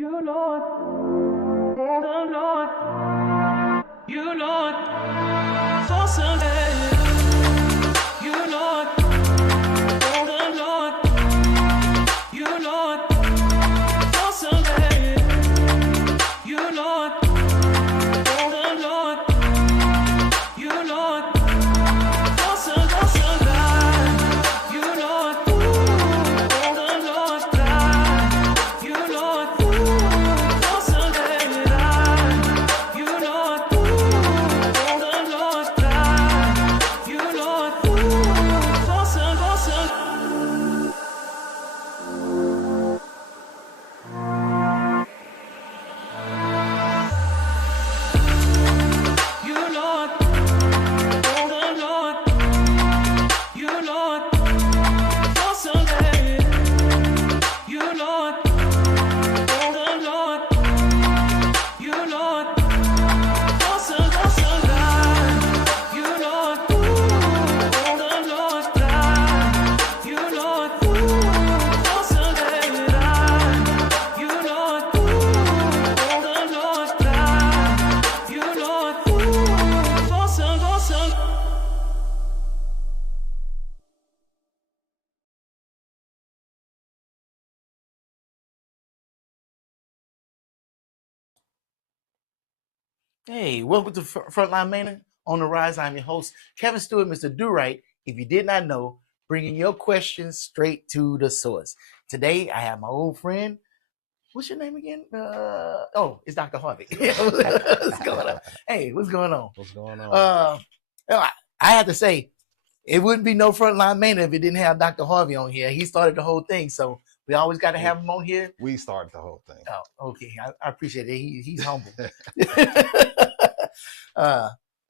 You Lord, the Lord, you Lord, for Sunday. You Lord, the Lord, you Lord, for Sunday. You Lord, the Lord, you Lord, for Sunday. You Lord, the Lord, you Lord, for Sunday. You Lord, the Lord, you Lord, for Sunday. You Lord, the Lord, you Lord, for Sunday. You Lord, the Lord, you Lord, for Sunday. You Lord, the Lord, you Lord, for Sunday. You Lord, the Lord, you Lord, for Sunday. Hey, welcome to Frontline Manor on the Rise. I'm your host, Kevin Stewart, Mr. Do Right. If you did not know, bringing your questions straight to the source. Today, I have my old friend. What's your name again? It's Dr. Harvey. What's going on? Hey, what's going on? What's going on? I have to say, it wouldn't be no Frontline Manor if it didn't have Dr. Harvey on here. He started the whole thing, so we always got to have him on here. We started the whole thing. Oh, okay. I appreciate it. He's humble.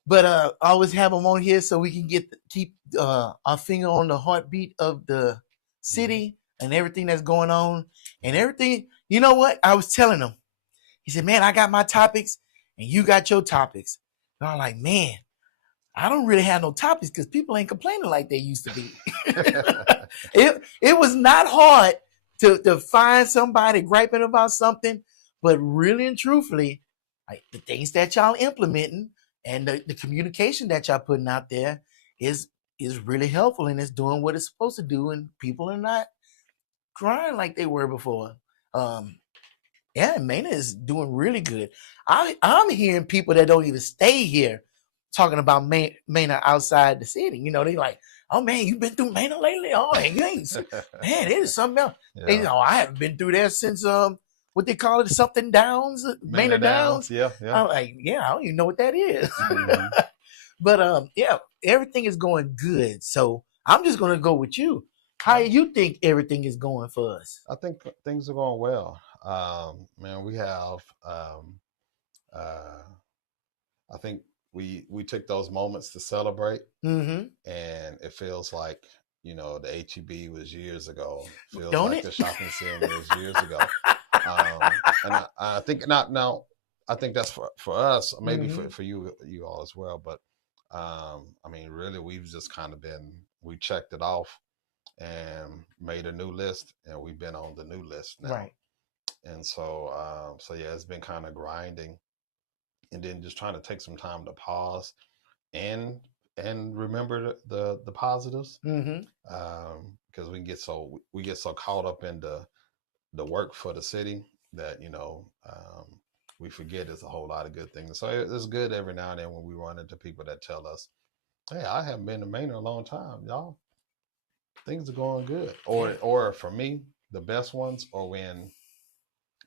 But always have him on here so we can keep our finger on the heartbeat of the city and everything that's going on and everything. You know what? I was telling him. He said, "Man, I got my topics and you got your topics." And I'm like, "Man, I don't really have no topics because people ain't complaining like they used to be." It was not hard to find somebody griping about something, but really and truthfully, like the things that y'all implementing and the communication that y'all putting out there is really helpful and it's doing what it's supposed to do, and people are not crying like they were before. Yeah, Manor is doing really good. I'm hearing people that don't even stay here talking about Manor outside the city. You know, they like, "Oh man, you been through Manor lately? Oh, you ain't, man, it is something else." Yeah. You know, I haven't been through there since what they call it, something Downs, Manor Downs. Yeah. I'm like, yeah, I don't even know what that is. Mhm. But yeah, everything is going good. So I'm just gonna go with you. How you think everything is going for us? I think things are going well. Man, we have. I think we took those moments to celebrate, Mm-hmm. and it feels like the HEB was years ago. Feels Don't like it? the shopping center was years ago. And I think not now. I think that's for us, maybe for you all as well. But I mean, really, we've just kind of we checked it off and made a new list, and we've been on the new list now. Right. And so yeah, it's been kind of grinding, and then just trying to take some time to pause and remember the positives, Mm-hmm. because we get so caught up in the work for the city that we forget there's a whole lot of good things. So it's good every now and then when we run into people that tell us, "Hey, I haven't been to Maine in a long time, y'all. Things are going good." Or for me, the best ones are when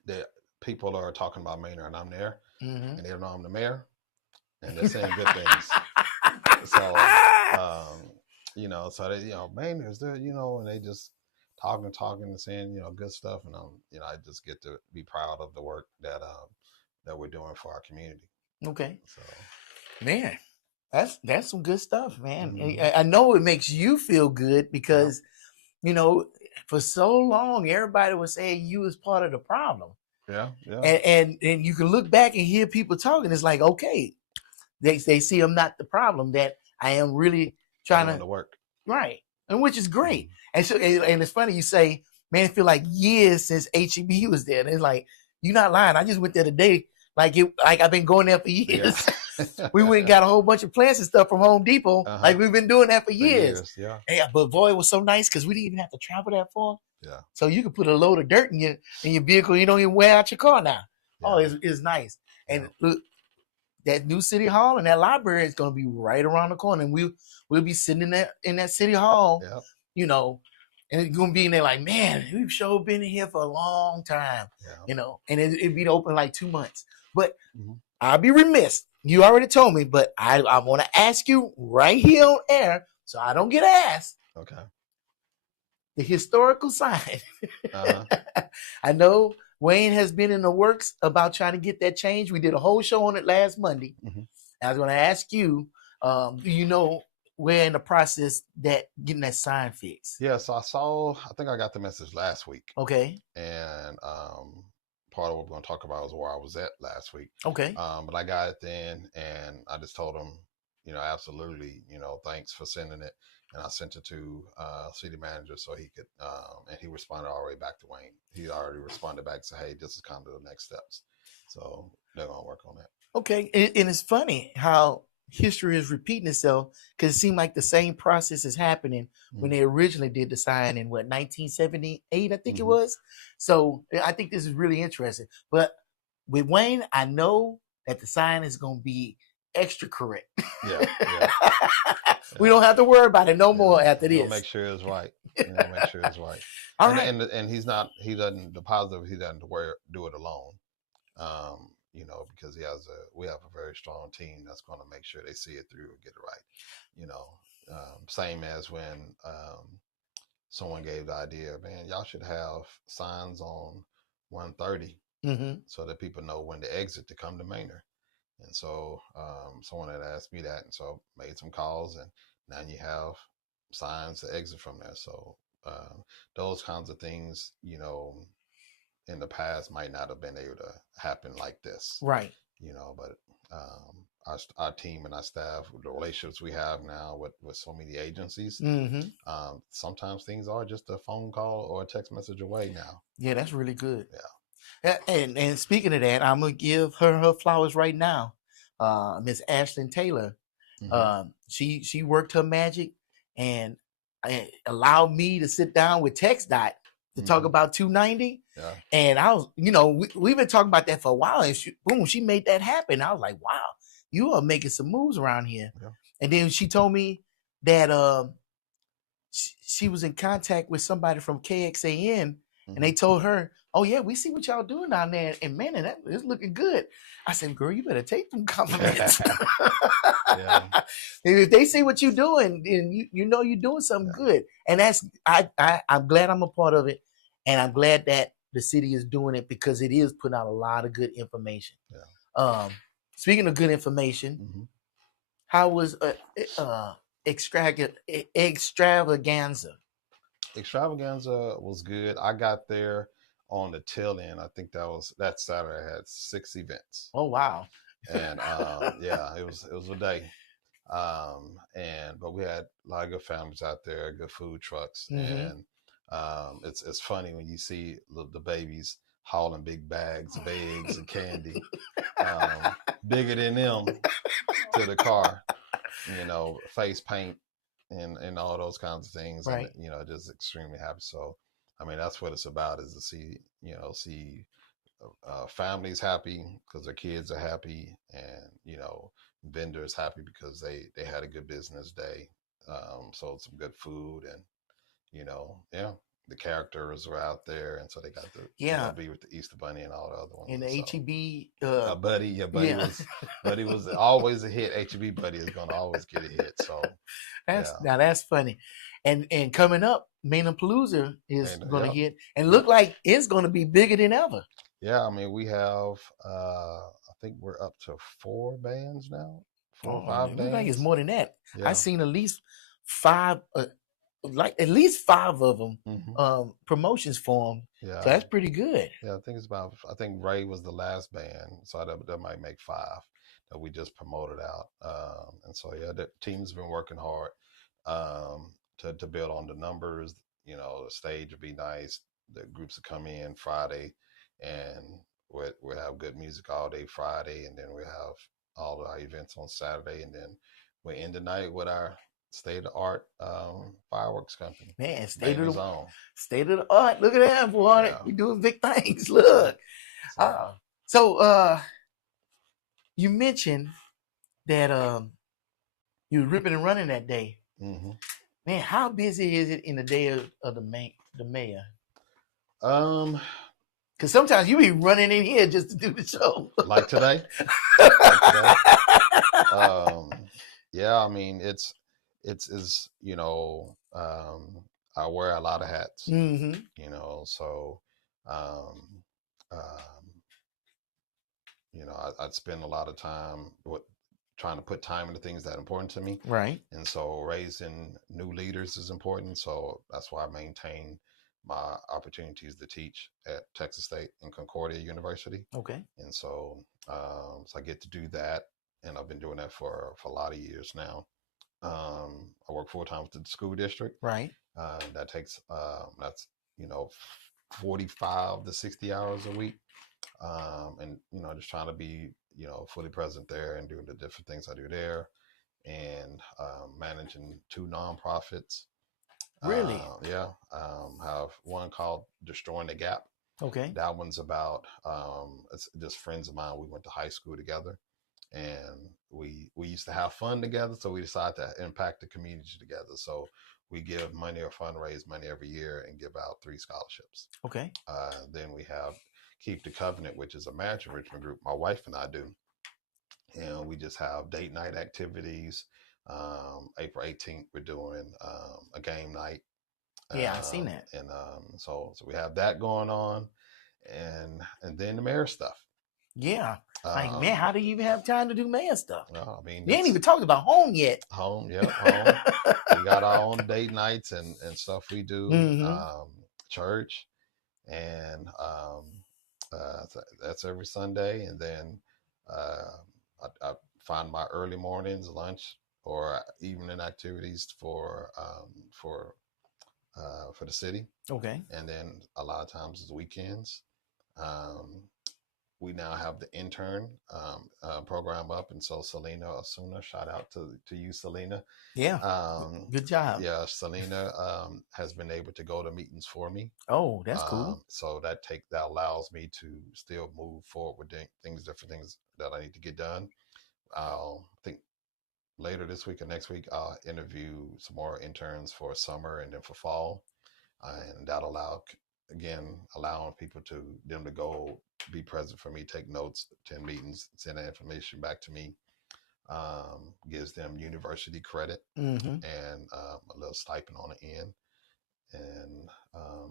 the people are talking about Manor and I'm there, and they don't know I'm the mayor, and they're saying good things. So, so they, Manor's there, and they just talking and saying, good stuff, and I just get to be proud of the work that we're doing for our community. Okay. So, man, that's some good stuff, man. I know it makes you feel good because for so long everybody was saying you was part of the problem. Yeah. And you can look back and hear people talking. It's like, okay, they see I'm not the problem, that I am really trying to work. Right. And which is great. And so, and it's funny you say, man, it feel like years since HEB was there. And it's like, You're not lying. I just went there today. Like I've been going there for Yeah. years. We went and got a whole bunch of plants and stuff from Home Depot. Uh-huh. Like we've been doing that for For years. yeah. Yeah, but boy, it was so nice because we didn't even have to travel that far. Yeah. So you could put a load of dirt in your vehicle. You don't even wear out your car now. Yeah. Oh, it's nice. And Yeah. look, that new city hall and that library is going to be right around the corner, and we'll be sitting in that city hall. Yeah. You know, and it's going to be in there like, man, we've sure been in here for a long time. Yeah. You know, and it'd be open like 2 months. But Mhm. I'll be remiss. You already told me, but I want to ask you right here on air so I don't get asked. Okay. The historical sign. Uh-huh. I know Wayne has been in the works about trying to get that changed. We did a whole show on it last Monday. Mhm. I was going to ask you, do you know we're in the process that getting that sign fixed? Yeah, so I think I got the message last week. Okay. And part of what we're going to talk about is where I was at last week. Okay. But I got it then, and I just told him, absolutely, thanks for sending it. And I sent it to city manager so he could, and he responded all the way back to Wayne. He already responded back to say, hey, this is kind of the next steps. So they're going to work on that. Okay. And it's funny how history is repeating itself because it seemed like the same process is happening when they originally did the sign in 1978, I think it was. So I think this is really interesting. But with Wayne, I know that the sign is going to be extra correct. Yeah. We don't have to worry about it no more after this. We'll make sure it's right. Make sure it's right. All and, right. and he doesn't do it alone. Because we have a very strong team that's going to make sure they see it through and get it right. Same as when someone gave the idea, man, y'all should have signs on 130 so that people know when to exit to come to Manor. And so someone had asked me that, and so I made some calls, and now you have signs to exit from there. So those kinds of things, in the past might not have been able to happen like this. Right. But our team and our staff, the relationships we have now with so many agencies, sometimes things are just a phone call or a text message away now. Yeah, that's really good. Yeah. And speaking of that, I'm going to give her flowers right now. Miss Ashlyn Taylor. She worked her magic and allowed me to sit down with TxDOT to talk about 290. Yeah. And I was, we've been talking about that for a while, and she made that happen. I was like, wow, you are making some moves around here. Yeah. And then she told me that she was in contact with somebody from KXAN, and they told her, oh yeah, we see what y'all doing down there, and man, that is looking good. I said, girl, you better take them compliments. If they see what you're doing, then you're doing something good. And that's I'm glad I'm a part of it, and I'm glad that the city is doing it because it is putting out a lot of good information. Yeah. Speaking of good information, how was extravaganza? Extravaganza was good. I got there on the tail end. I think that Saturday I had 6 events. Oh wow. And it was a day. But we had a lot of good families out there, good food trucks. And it's funny when you see the babies hauling big bags of eggs and candy, bigger than them, to the car, face paint and all those kinds of things. Right. And, just extremely happy. So, I mean, that's what it's about, is to see families happy because their kids are happy, and, vendors happy because they had a good business day, sold some good food, and, the characters were out there, and so they got to be with the Easter Bunny and all the other ones. And the HEB, Buddy was always a hit. HEB Buddy is going to always get a hit. So now that's funny. And coming up, Manor-Palooza is going to hit and look like it's going to be bigger than ever. Yeah, I mean, we have, I think we're up to 4 bands now, 4 or 5 bands. I think it's more than that. Yeah. I've seen at least 5, at least 5 of them promotions for them. Yeah. So that's pretty good. Yeah, I think Ray was the last band, so that might make 5 that we just promoted out. And so, the team's been working hard to build on the numbers. The stage would be nice. The groups will come in Friday, and we have good music all day Friday, and then we have all of our events on Saturday, and then we end the night with our state of the art fireworks company, Man, Mayor's Own. state of the art. Look at that, boy. Yeah. We doing big things. Look. So, So you mentioned that you was ripping and running that day. hmm Man, how busy is it in the day of the mayor? um, Because sometimes you be running in here just to do the show. like today, like today. Yeah, I mean, it's is I wear a lot of hats, Mm-hmm. so um, um, I'd spend a lot of time trying to put time into things that are important to me. Right. And so raising new leaders is important. So that's why I maintain my opportunities to teach at Texas State and Concordia University. Okay. And so I get to do that. And I've been doing that for a lot of years now. I work full time with the school district. Right. That takes, that's, 45 to 60 hours a week. And just trying to be fully present there and doing the different things I do there, and managing 2 nonprofits. Really? Yeah. Have one called Destroying the Gap. Okay. That one's about it's just friends of mine. We went to high school together, and we used to have fun together. So we decided to impact the community together. So we give money or fundraise money every year and give out 3 scholarships. Okay. Then we have Keep the Covenant, which is a marriage enrichment group my wife and I do. And we just have date night activities. April 18th, we're doing a game night. Yeah, I've seen that. And so we have that going on. And then the mayor stuff. Yeah. Like, man, how do you even have time to do mayor stuff? Well, I mean, we ain't even talked about home yet. Home, yeah, home. We got our own date nights and stuff we do. Mhm. Church, and that's every Sunday. And then I find my early mornings, lunch, or evening activities for the city. Okay. And then a lot of times it's weekends. We now have the intern program up, and so Selena Osuna, shout out to you, Selena. Yeah. Good job. Yeah, Selena has been able to go to meetings for me. Oh, that's cool. So that allows me to still move forward with different things that I need to get done. I'll think later this week or next week I'll interview some more interns for summer and then for fall, and that'll allowing people them to go be present for me, take notes, attend meetings, send that information back to me. Gives them university credit and a little stipend on the end, and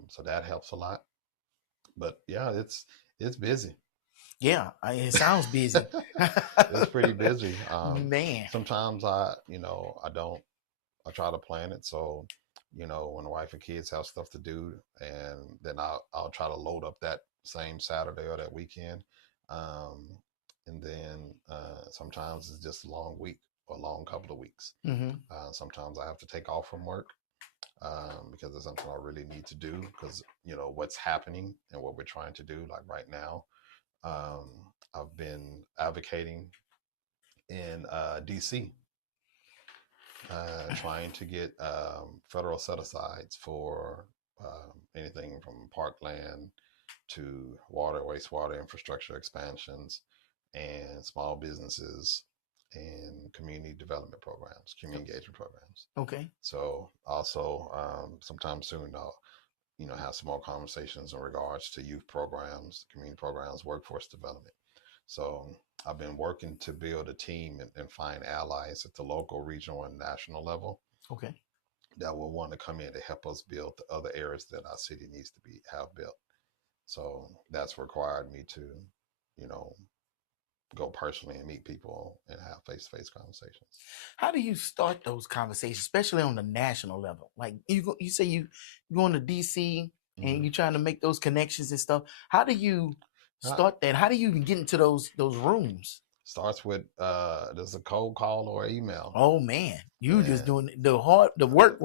so that helps a lot. But yeah, it's busy. Yeah, it sounds busy. It's pretty busy. Man. Sometimes I try to plan it. So, when the wife and kids have stuff to do, and then I'll try to load up that same Saturday or that weekend. And then sometimes it's just a long week or a long couple of weeks. Sometimes I have to take off from work because it's something I really need to do because, what's happening and what we're trying to do, like right now. I've been advocating in DC, trying to get federal set-asides for anything from parkland to water, wastewater infrastructure expansions, and small businesses and community development programs, community engagement programs. Okay. So also sometime soon I'll have some more conversations in regards to youth programs, community programs, workforce development. So I've been working to build a team and find allies at the local, regional, and national level. Okay. That will want to come in to help us build the other areas that our city needs to have built. So that's required me to, go personally and meet people and have face-to-face conversations. How do you start those conversations, especially on the national level? Like you say you going to DC and you're trying to make those connections and stuff. How do you start that? How do you even get into those rooms? Starts with there's a cold call or email. Oh man, you just doing the work.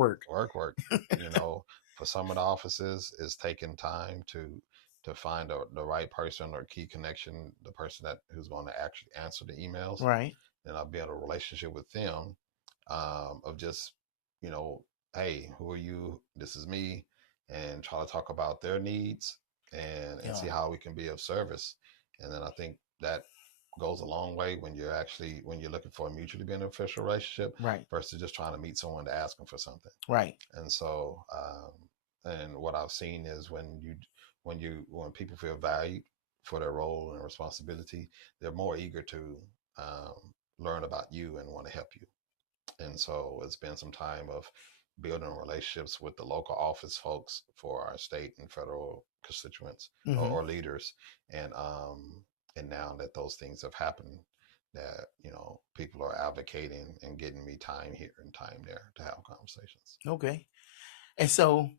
For some of the offices, it's taking time to to find the right person or key connection, the person who's going to actually answer the emails. Right. Then I'll build a relationship with them, of just, you know, hey, who are you? This is me, and try to talk about their needs and Yeah. see how we can be of service. And then I think that goes a long way when you're looking for a mutually beneficial relationship Right. versus just trying to meet someone to ask them for something. Right. And so, and what I've seen is when people feel valued for their role and responsibility, they're more eager to um, learn about you and want to help you. And so it's been some time of building relationships with the local office folks for our state and federal constituents, Mm-hmm. or leaders. And now that those things have happened, that, you know, people are advocating and getting me time here and time there to have conversations. Okay. And so,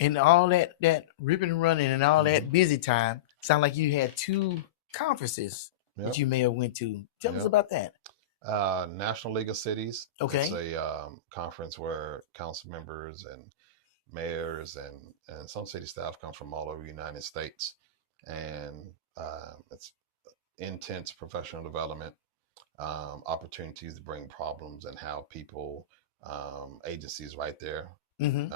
in all that ripping and running and all that Mm-hmm. busy time, sound like you had two conferences that Yep. you may have went to. Tell us Yep. about that. National League of Cities. It's Okay. a conference where council members and mayors and some city staff come from all over the United States, and it's intense professional development, opportunities to bring problems and have people, agencies right there, Mm-hmm.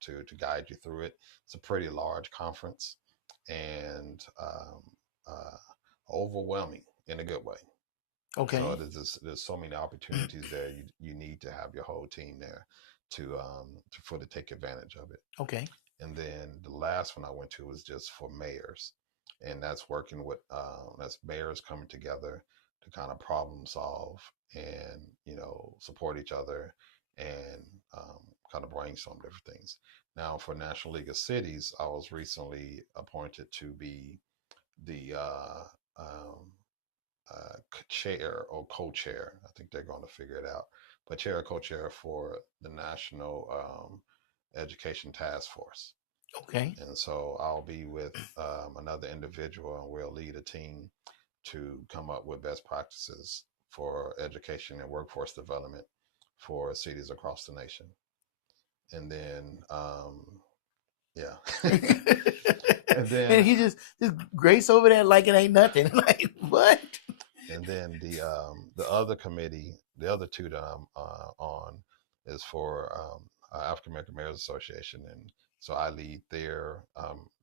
to guide you through it. It's a pretty large conference, and uh, overwhelming in a good way. So Okay. there's so many opportunities there. You need to have your whole team there to fully take advantage of it. Okay. And then the last one I went to was just for mayors, and that's working with that's mayors coming together to kind of problem solve and, you know, support each other and kind of brainstorm different things. Now for National League of Cities, I was recently appointed to be the um, chair or co-chair. I think they're going to figure it out, but chair or co-chair for the National Education Task Force. Okay. And so I'll be with another individual, and we'll lead a team to come up with best practices for education and workforce development for cities across the nation. And then, yeah. And And then he just grace over that like it ain't nothing. Like what? And then the other committee, the other two that I'm on, is for African American Mayors Association, and so I lead their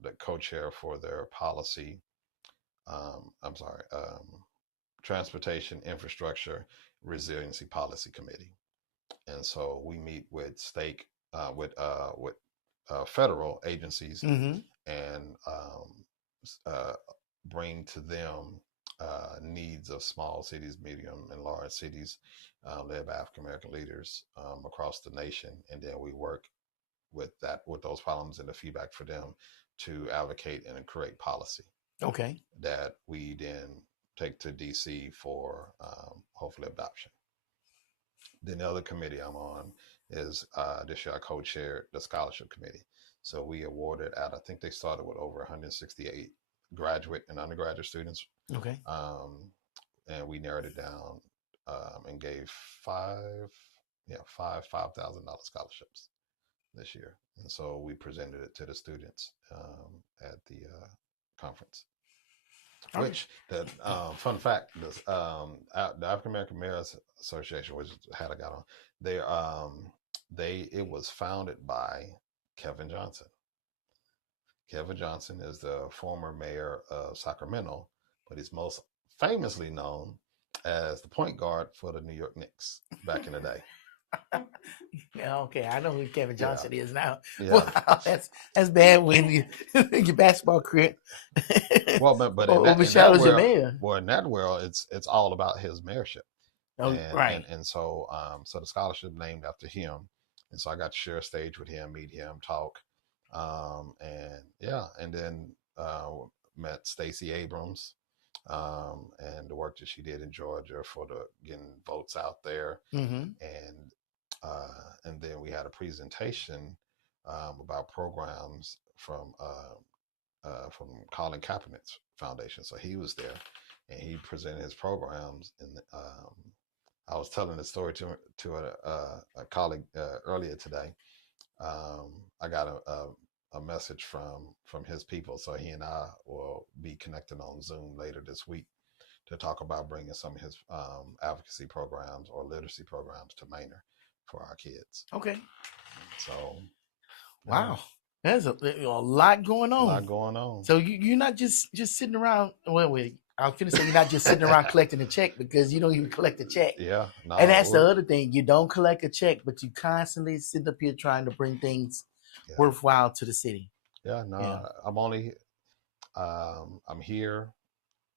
the co-chair for their policy. I'm sorry, transportation infrastructure resiliency policy committee, and so we meet with state with federal agencies Mm-hmm. and uh, bring to them needs of small cities, medium, and large cities, led by African American leaders across the nation, and then we work with those problems and the feedback for them to advocate and create policy Okay. that we then take to DC for hopefully adoption. Then the other committee I'm on is this year I co-chaired the scholarship committee. So we awarded I think they started with over 168 graduate and undergraduate students, Okay. and we narrowed it down and gave five, yeah, $5,000 scholarships this year. And so we presented it to the students at the conference. All right. Which the fun fact, the African American Mayors Association, which had I got on, they it was founded by Kevin Johnson. Kevin Johnson is the former mayor of Sacramento, but he's most famously known as the point guard for the New York Knicks back in the day. Yeah, okay. I know who Kevin Yeah, Johnson is now. yeah. Wow, that's bad when you your basketball career Well, but in overshadows your mayor. that world, it's all about his mayorship. Oh, and right. and and so so the scholarship named after him, and so I got to share a stage with him, meet him, talk, and yeah, and then met Stacey Abrams, and the work that she did in Georgia for the getting votes out there, Mm-hmm. and then we had a presentation about programs from Colin Kaepernick's foundation, so he was there, and he presented his programs, and I was telling the story to a colleague earlier today. I got a message from his people. So he and I will be connecting on Zoom later this week to talk about bringing some of his advocacy programs or literacy programs to Manor for our kids. Okay. So, yeah, Wow. There's a lot going a lot on. going on. So you're not just sitting around. Well, wait. I was finna say you're not just sitting around collecting a check, because you don't even collect a check. Yeah, no, And that's the other thing. You don't collect a check, but you constantly sit up here trying to bring things yeah, worthwhile to the city. yeah, no, Yeah. I'm here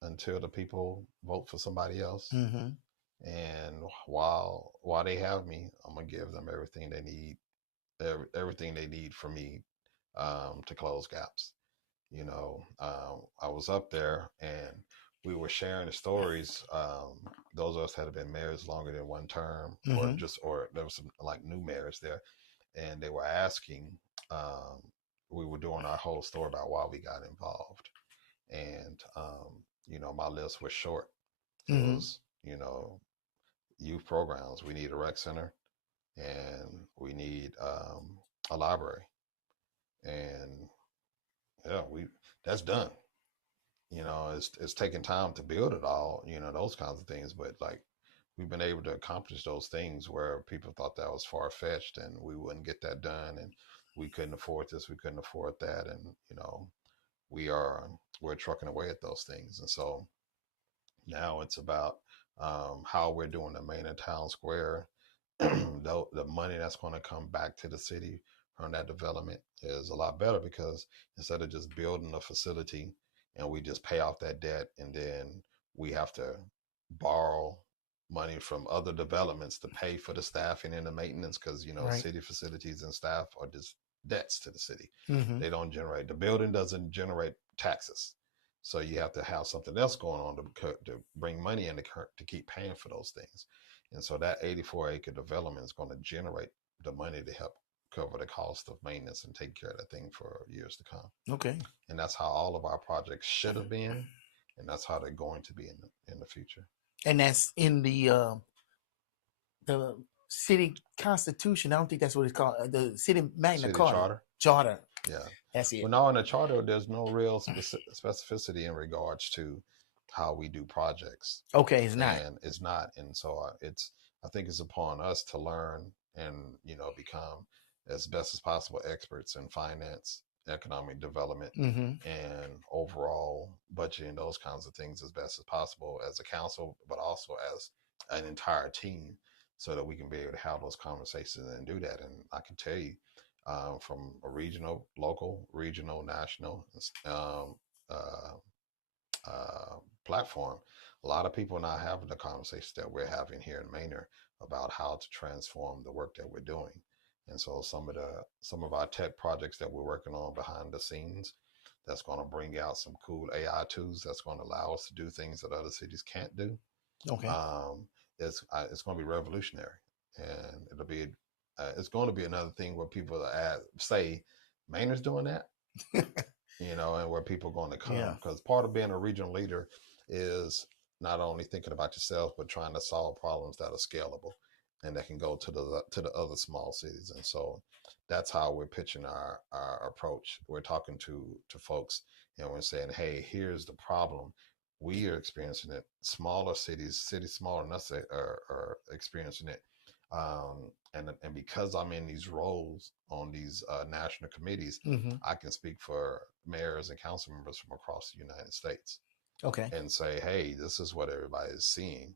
until the people vote for somebody else. Mm-hmm. And while they have me, I'm gonna give them everything they need, everything they need for me to close gaps. I was up there and we were sharing the stories. Those of us that have been mayors longer than one term, Mm-hmm. or there was some like new mayors there, and they were asking. Um, we were doing our whole story about why we got involved, and my list was short. It Mm-hmm. was youth programs. We need a rec center, and we need a library, and yeah, we that's done. It's taken time to build it all, those kinds of things, but like we've been able to accomplish those things where people thought that was far-fetched and we wouldn't get that done, and we couldn't afford this, we couldn't afford that, and we're trucking away at those things. And so now it's about how we're doing the main and town square. The money that's going to come back to the city from that development is a lot better, because instead of just building a facility and we just pay off that debt, and then we have to borrow money from other developments to pay for the staffing and the maintenance, because Right. city facilities and staff are just debts to the city. Mm-hmm. They don't generate, the building doesn't generate taxes, so you have to have something else going on to bring money in to keep paying for those things. And so that 84-acre development is going to generate the money to help cover the cost of maintenance and take care of that thing for years to come. Okay. And that's how all of our projects should have been, and that's how they're going to be in the future. And that's in the city constitution. I don't think that's what it's called. The city Magna City Carta. charter. Yeah. That's it. Well, now in the charter, there's no real specificity in regards to how we do projects. Okay, it's not. And it's not. And so I think it's upon us to learn and, become as best as possible experts in finance, economic development, Mm-hmm. and overall budgeting, those kinds of things as best as possible as a council, but also as an entire team, so that we can be able to have those conversations and do that. And I can tell you, from a local, regional, national um, uh, platform, a lot of people are now having the conversations that we're having here in Manor about how to transform the work that we're doing. And so some of our tech projects that we're working on behind the scenes, that's going to bring out some cool AI tools that's going to allow us to do things that other cities can't do. Okay. It's going to be revolutionary, and it's going to be another thing where people say, Maynard's doing that, and where people are going to come. Yeah. Because part of being a regional leader is not only thinking about yourself, but trying to solve problems that are scalable and that can go to the other small cities. And so that's how we're pitching our approach. We're talking to folks, and we're saying, hey, here's the problem. We are experiencing it. Smaller cities smaller than us are experiencing it. And because I'm in these roles on these national committees, Mm-hmm. I can speak for mayors and council members from across the United States Okay. and say, hey, this is what everybody is seeing.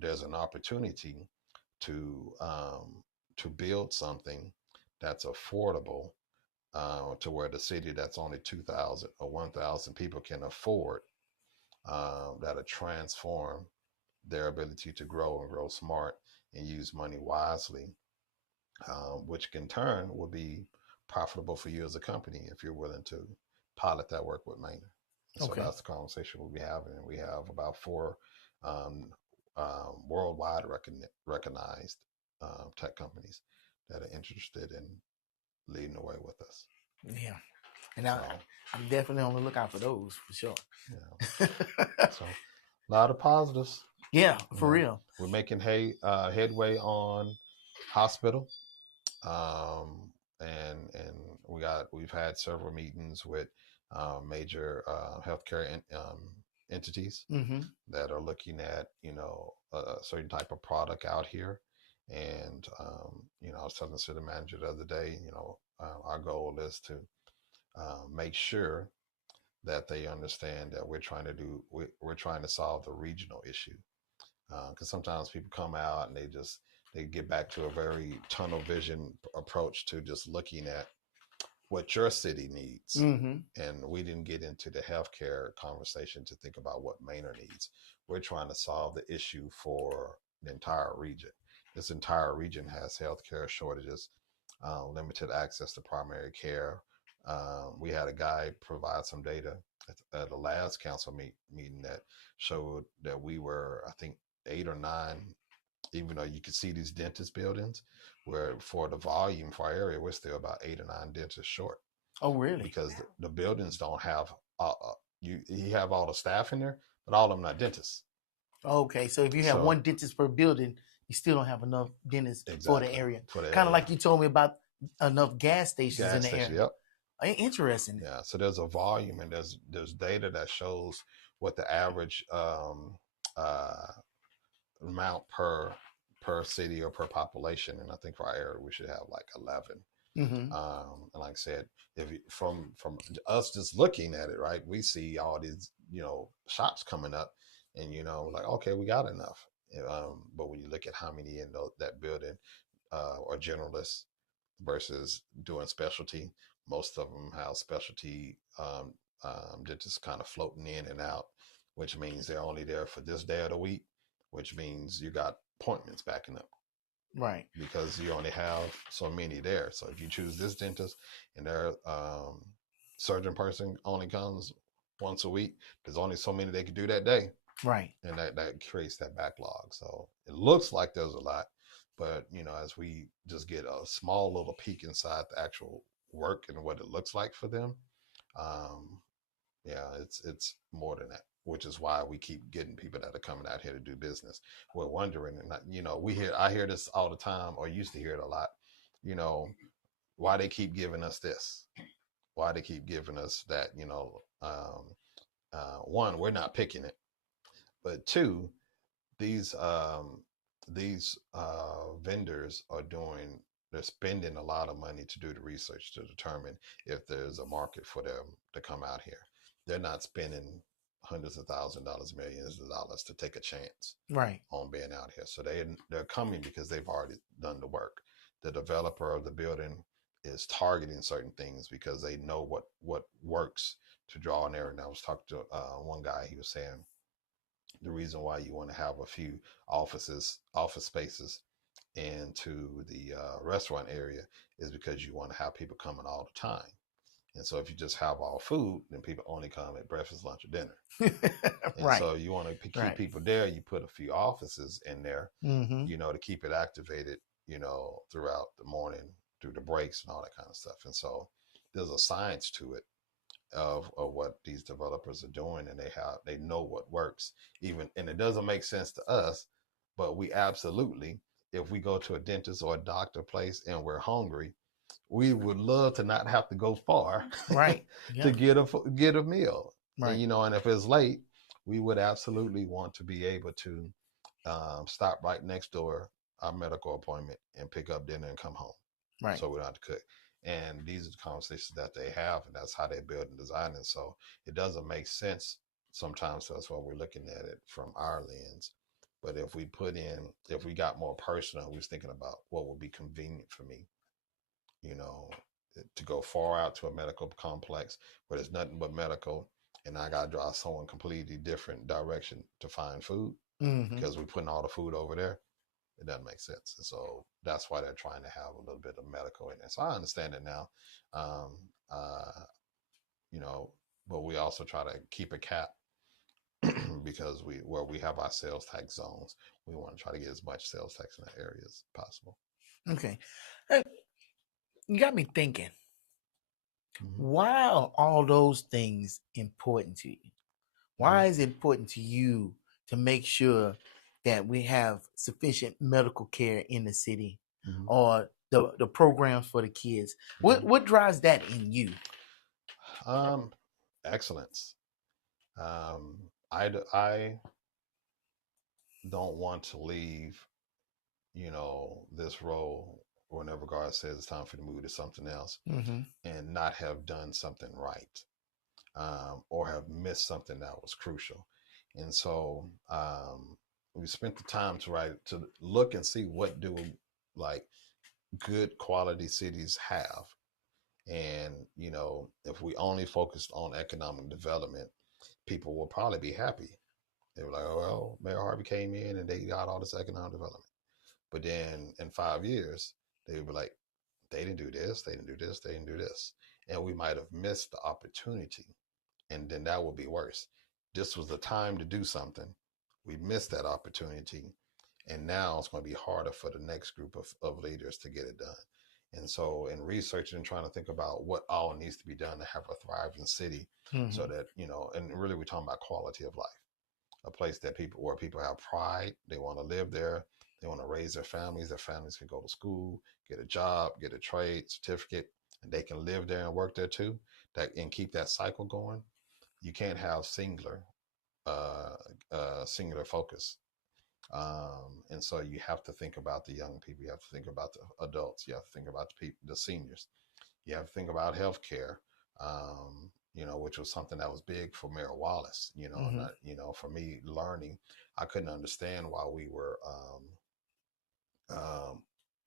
There's an opportunity to build something that's affordable, to where the city that's only 2,000 or 1,000 people can afford, that'll transform their ability to grow and grow smart and use money wisely, which in turn will be profitable for you as a company if you're willing to pilot that work with Manor. So Okay. that's the conversation we'll be having. And we have about 4 worldwide recognized tech companies that are interested in leading the way with us. Yeah. And So, I'm definitely on the lookout for those for sure. yeah. So a lot of positives. Yeah, for real. We're making headway on hospital, and we we've had several meetings with major healthcare entities Mm-hmm. that are looking at a certain type of product out here. And I was telling the city manager the other day, our goal is to make sure that they understand that we're trying to solve the regional issue, because sometimes people come out and they get back to a very tunnel vision approach to just looking at what your city needs. Mm-hmm. And we didn't get into the healthcare conversation to think about what Manor needs. We're trying to solve the issue for the entire region. This entire region has healthcare shortages, limited access to primary care. We had a guy provide some data at the last council meeting that showed that we were, I think, 8 or 9, even though you could see these dentist buildings, where for the volume for our area, we're still about 8 or 9 dentists short, Oh, really? because the buildings don't have you have all the staff in there, but all of them not dentists. Okay, so if you have So one dentist per building, you still don't have enough dentists for the exactly area. for the Kind of area. like you told me about enough gas stations in Gas the station, area. yep. Interesting. Yeah, so there's a volume, and there's data that shows what the average uh, amount per city or per population, and I think for our area we should have like 11. Mm-hmm. And like I said, if from us just looking at it, right, we see all these shops coming up, and like, okay, we got enough. But when you look at how many in that building are generalists versus doing specialty, most of them have specialty they're just kind of floating in and out, which means they're only there for this day of the week, which means you got appointments backing up Right. because you only have so many there. So if you choose this dentist and their surgeon person only comes once a week, there's only so many they can do that day. Right. And that creates that backlog. So it looks like there's a lot, but as we just get a small little peek inside the actual work and what it looks like for them, yeah, it's more than that, which is why we keep getting people that are coming out here to do business. We're wondering, and I hear this all the time, or used to hear it a lot, why they keep giving us this, why they keep giving us that. One, we're not picking it, but two, these vendors they're spending a lot of money to do the research to determine if there's a market for them to come out here. They're not spending hundreds of $1,000s, millions of dollars to take a chance Right. on being out here. So they're coming because they've already done the work. The developer of the building is targeting certain things because they know what works to draw in there. And I was talking to one guy, he was saying the reason why you want to have a few office spaces into the restaurant area is because you want to have people coming all the time. And so if you just have all food, then people only come at breakfast, lunch, or dinner. And Right. so you want to keep Right. people there. You put a few offices in there, Mm-hmm. to keep it activated, throughout the morning, through the breaks and all that kind of stuff. And so there's a science to it of what these developers are doing, and they know what works, and it doesn't make sense to us, but we absolutely, if we go to a dentist or a doctor place and we're hungry, we would love to not have to go far Right. to Yeah. get a meal. Right. And if it's late, we would absolutely want to be able to stop right next door our medical appointment and pick up dinner and come home, Right. so we don't have to cook. And these are the conversations that they have, and that's how they build and design it. So it doesn't make sense sometimes to us when we're looking at it from our lens. But if we got more personal, we was thinking about what would be convenient for me, you know, to go far out to a medical complex where there's nothing but medical, and I got to drive someone completely different direction to find food Mm-hmm. because we're putting all the food over there. It doesn't make sense. And so that's why they're trying to have a little bit of medical in there. So I understand it now. Um, uh, but we also try to keep a cap because where we have our sales tax zones, we want to try to get as much sales tax in that area as possible. Okay. Hey, you got me thinking. Mm-hmm. Why are all those things important to you? Why is it important to you to make sure that we have sufficient medical care in the city, Mm-hmm. or the programs for the kids. Mhm. What drives that in you? Um, excellence. Um, I don't want to leave, this role whenever God says it's time for me to move to something else Mm-hmm. and not have done something right, or have missed something that was crucial. And so we spent the time to look and see what do like good quality cities have. And if we only focused on economic development, people will probably be happy. They were like, oh, well, Mayor Harvey came in and they got all this economic development. But then in 5 years, they would be like, they didn't do this, they didn't do this, they didn't do this. And we might have missed the opportunity. And then that would be worse. This was the time to do something. We missed that opportunity. And now it's going to be harder for the next group of leaders to get it done. And so, in researching and trying to think about what all needs to be done to have a thriving city, so Mm-hmm. that, and really we're talking about quality of life, a place that where people have pride, they want to live there, they want to raise their families can go to school, get a job, get a trade certificate, and they can live there and work there too, that and keep that cycle going. You can't have uh, singular focus. And so you have to think about the young people, you have to think about the adults, you have to think about the people, the seniors, you have to think about healthcare, which was something that was big for Mayor Wallace, and Mm-hmm. for me learning, I couldn't understand why we were, um,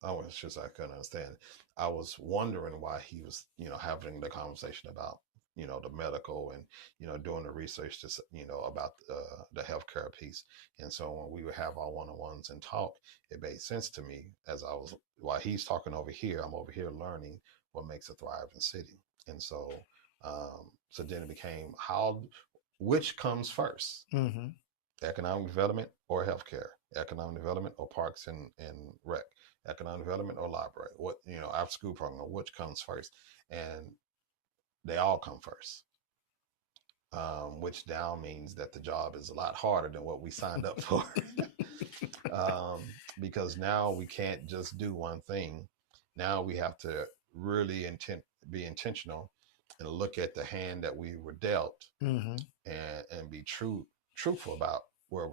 I was just, I couldn't understand. I was wondering why he was, having the conversation about, the medical and, doing the research to, about the healthcare piece. And so when we would have our one-on-ones and talk, it made sense to me while he's talking over here, I'm over here learning what makes a thriving city. And so then it became which comes first? Mm-hmm. Economic development or healthcare, economic development or parks and rec, economic development or library, what, after school program, which comes first? And they all come first, which now means that the job is a lot harder than what we signed up for. Because now we can't just do one thing. Now we have to really be intentional and look at the hand that we were dealt, Mm-hmm. and be truthful about what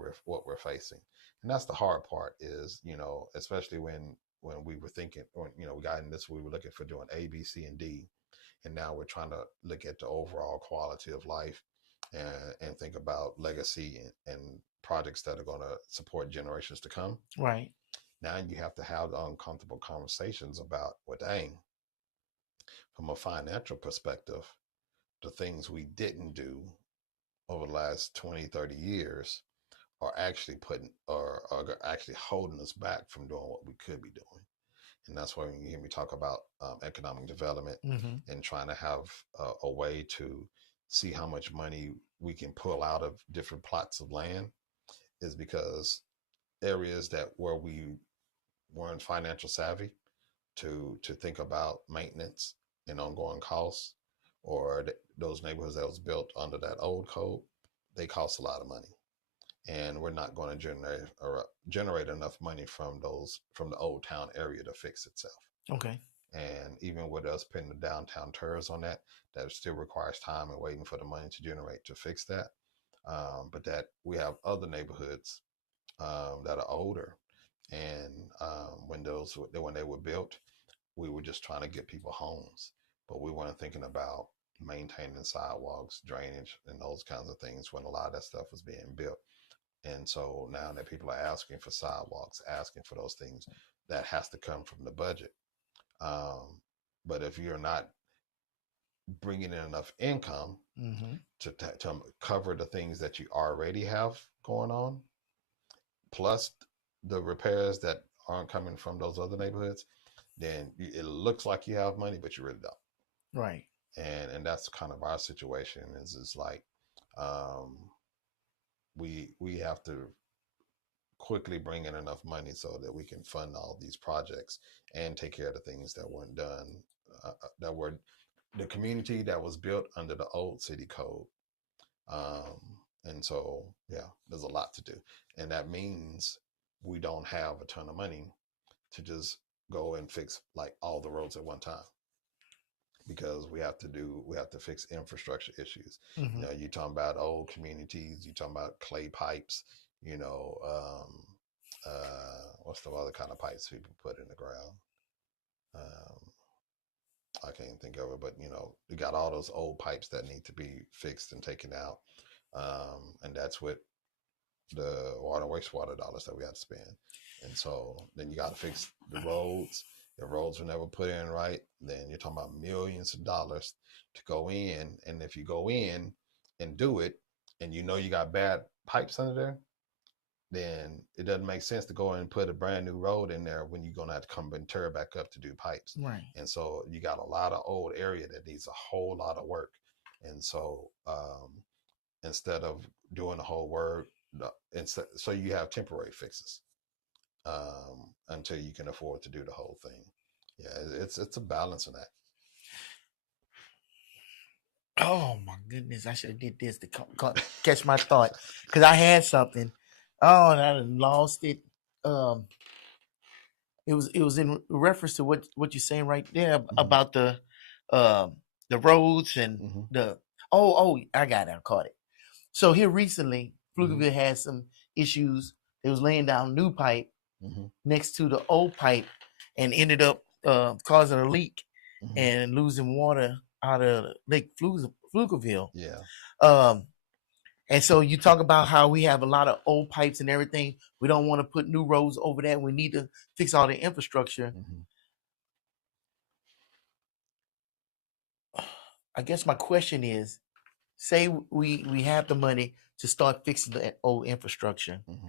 we're facing. And that's the hard part is, especially when we were thinking, or we got in this, we were looking for doing A, B, C, and D, and now we're trying to look at the overall quality of life, and think about legacy and projects that are going to support generations to come. Right. Now you have to have the uncomfortable conversations about, well, dang, from a financial perspective, the things we didn't do over the last 20, 30 years are actually are actually holding us back from doing what we could be doing. And that's why when you hear me talk about economic development Mm-hmm. and trying to have a way to see how much money we can pull out of different plots of land, is because areas that where we weren't financial savvy to think about maintenance and ongoing costs, or those neighborhoods that was built under that old code, they cost a lot of money, and we're not going to generate enough money from the old town area to fix itself. Okay. And even with us putting the downtown TERS on that still requires time and waiting for the money to generate to fix that. But that we have other neighborhoods that are older, and when they were built, we were just trying to get people homes, but we weren't thinking about maintaining sidewalks, drainage, and those kinds of things when a lot of that stuff was being built. And so now that people are asking for sidewalks, asking for those things, that has to come from the budget. Um, but if you're not bringing in enough income Mm-hmm. to cover the things that you already have going on, plus the repairs that aren't coming from those other neighborhoods, then it looks like you have money, but you really don't. Right. And that's kind of our situation. Is it's like, um, we have to quickly bring in enough money so that we can fund all these projects and take care of the things that weren't done, that were the community that was built under the old city code. Um, and so, yeah, there's a lot to do. And that means we don't have a ton of money to just go and fix like all the roads at one time, because we have to fix infrastructure issues. Hmm. You talking about old communities, you talking about clay pipes, what's the other kind of pipes people put in the ground? Um, I can't think of it, but you got all those old pipes that need to be fixed and taken out, and that's what the water and wastewater dollars that we have to spend. And so then you got to fix the roads. If roads were never put in right, then you're talking about millions of dollars to go in. And if you go in and do it, and you got bad pipes under there, then it doesn't make sense to go and put a brand new road in there when you're going to have to come and tear it back up to do pipes. Right. And so you got a lot of old area that needs a whole lot of work. And so instead of doing the whole work, so you have temporary fixes until you can afford to do the whole thing. Yeah, it's a balance in that. Oh my goodness! I should have did this to catch my thought because I had something. Oh, and I done lost it. Um, it was in reference to what you're saying right there about um the roads and Mm-hmm. the oh I got it. I caught it. So here recently, Mm-hmm. Pflugerville had some issues. They was laying down new pipe Mm-hmm. next to the old pipe and ended up causing a leak Mm-hmm. and losing water out of Lake Pflugerville. Yeah. Um, and so you talk about how we have a lot of old pipes and everything. We don't want to put new roads over that. We need to fix all the infrastructure. Mm-hmm. I guess my question is, say we have the money to start fixing the old infrastructure, Mm-hmm.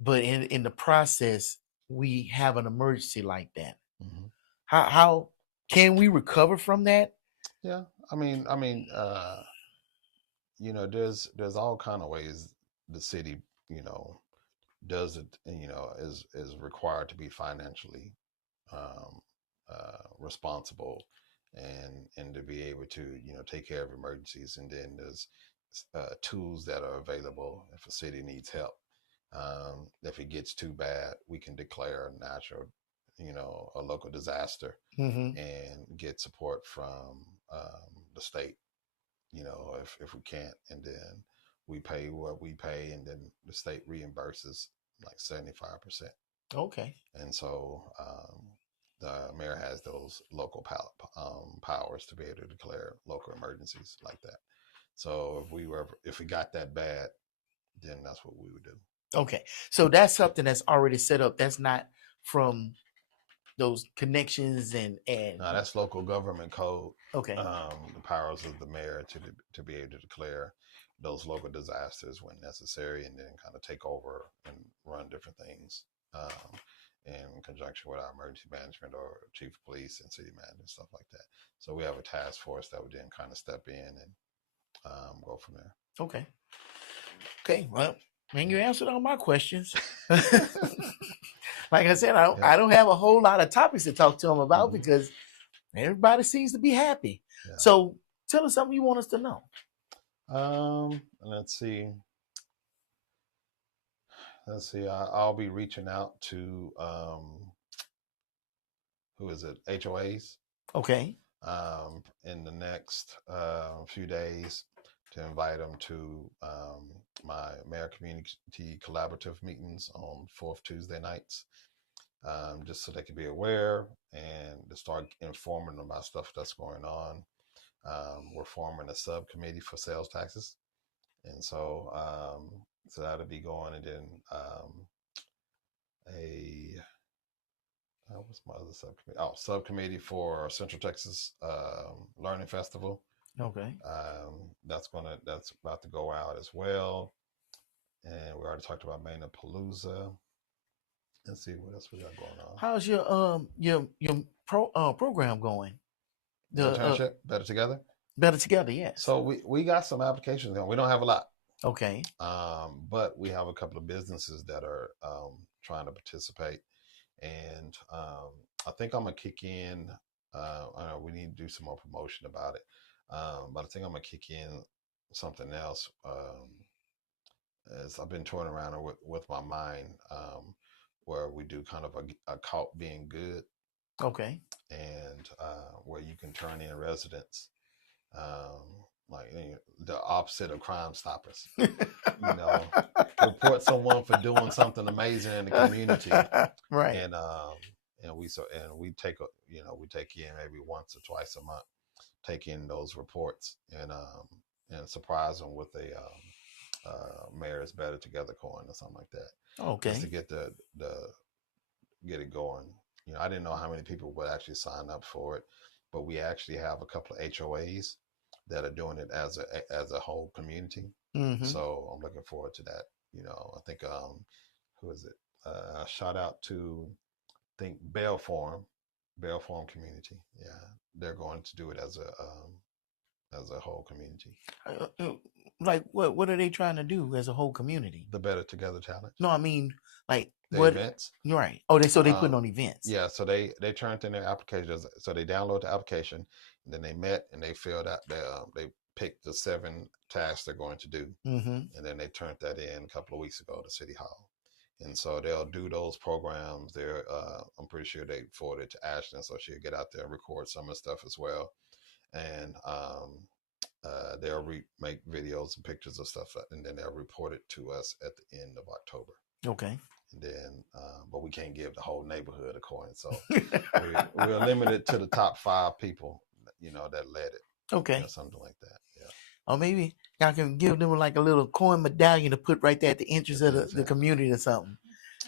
but in the process we have an emergency like that. Mm-hmm. How can we recover from that? Yeah. There's all kind of ways the city, does it, is required to be financially um, responsible, and to be able to take care of emergencies. And then there's tools that are available if a city needs help. If it gets too bad, we can declare a natural, a local disaster, Mm-hmm. and get support from the state. If we can't, and then we pay what we pay, and then the state reimburses like 75%. Okay. And so the mayor has those local powers to be able to declare local emergencies like that. So if we got that bad, then that's what we would do. Okay. So that's something that's already set up. That's not from those connections and Now that's local government code. okay. The powers of the mayor to be able to declare those local disasters when necessary, and then kind of take over and run different things in conjunction with our emergency management or chief of police and city manager and stuff like that. So we have a task force that would then kind of step in and go from there. Okay. Okay. Well, man, you answered all my questions. Like I said, I don't have a whole lot of topics to talk to them about because everybody seems to be happy. Yeah. So tell us something you want us to know. Let's see. I'll be reaching out to who is it? HOAs. Okay. In the next few days to invite them to my Mayor Community Collaborative meetings on fourth Tuesday nights, just so they can be aware and to start informing them about stuff that's going on. We're forming a subcommittee for sales taxes, and so that'll be going, and then what's my other subcommittee? Oh, subcommittee for Central Texas Learning Festival. Okay. That's about to go out as well. And we already talked about Maine Palooza. Let's see what else we got going on. How's your program going? The internship, Better Together. Better Together, yes. So we got some applications going. We don't have a lot. Okay. But we have a couple of businesses that are trying to participate, and I think I'm gonna kick in. I know we need to do some more promotion about it, but I think I'm gonna kick in something else. As I've been toying around with my mind, where we do kind of a caught being good, Okay. and where you can turn in residents, um, like the opposite of Crime Stoppers. You know, report someone for doing something amazing in the community, Right. and we take we take in maybe once or twice a month, take in those reports, and surprise them with a Mayor's Better Together coin or something like that, just to Okay. get the get it going. I didn't know how many people would actually sign up for it, but we actually have a couple of HOAs that are doing it as a whole community. Mm-hmm. So I'm looking forward to that. I think who is it? Shout out to Bell Forum, Bell Forum community. Yeah, they're going to do it as a whole community. Like what are they trying to do as a whole community? The Better Together Challenge. No, I mean like The what events. right. Oh, they putting on events. Yeah, so they turned in their applications. So they download the application, and then they met and they filled out. They picked the 7 tasks they're going to do, Mm-hmm. and then they turned that in a couple of weeks ago to City Hall. And so they'll do those programs. I'm pretty sure they forwarded it to Ashton, so she'll get out there and record some of the stuff as well. And they'll make videos and pictures of stuff, and then they'll report it to us at the end of October. Okay. And then, but we can't give the whole neighborhood a coin, so we're limited to the top 5 people, that led it. Okay. Something like that. Yeah. Or maybe y'all can give them like a little coin medallion to put right there at the entrance of the community or something.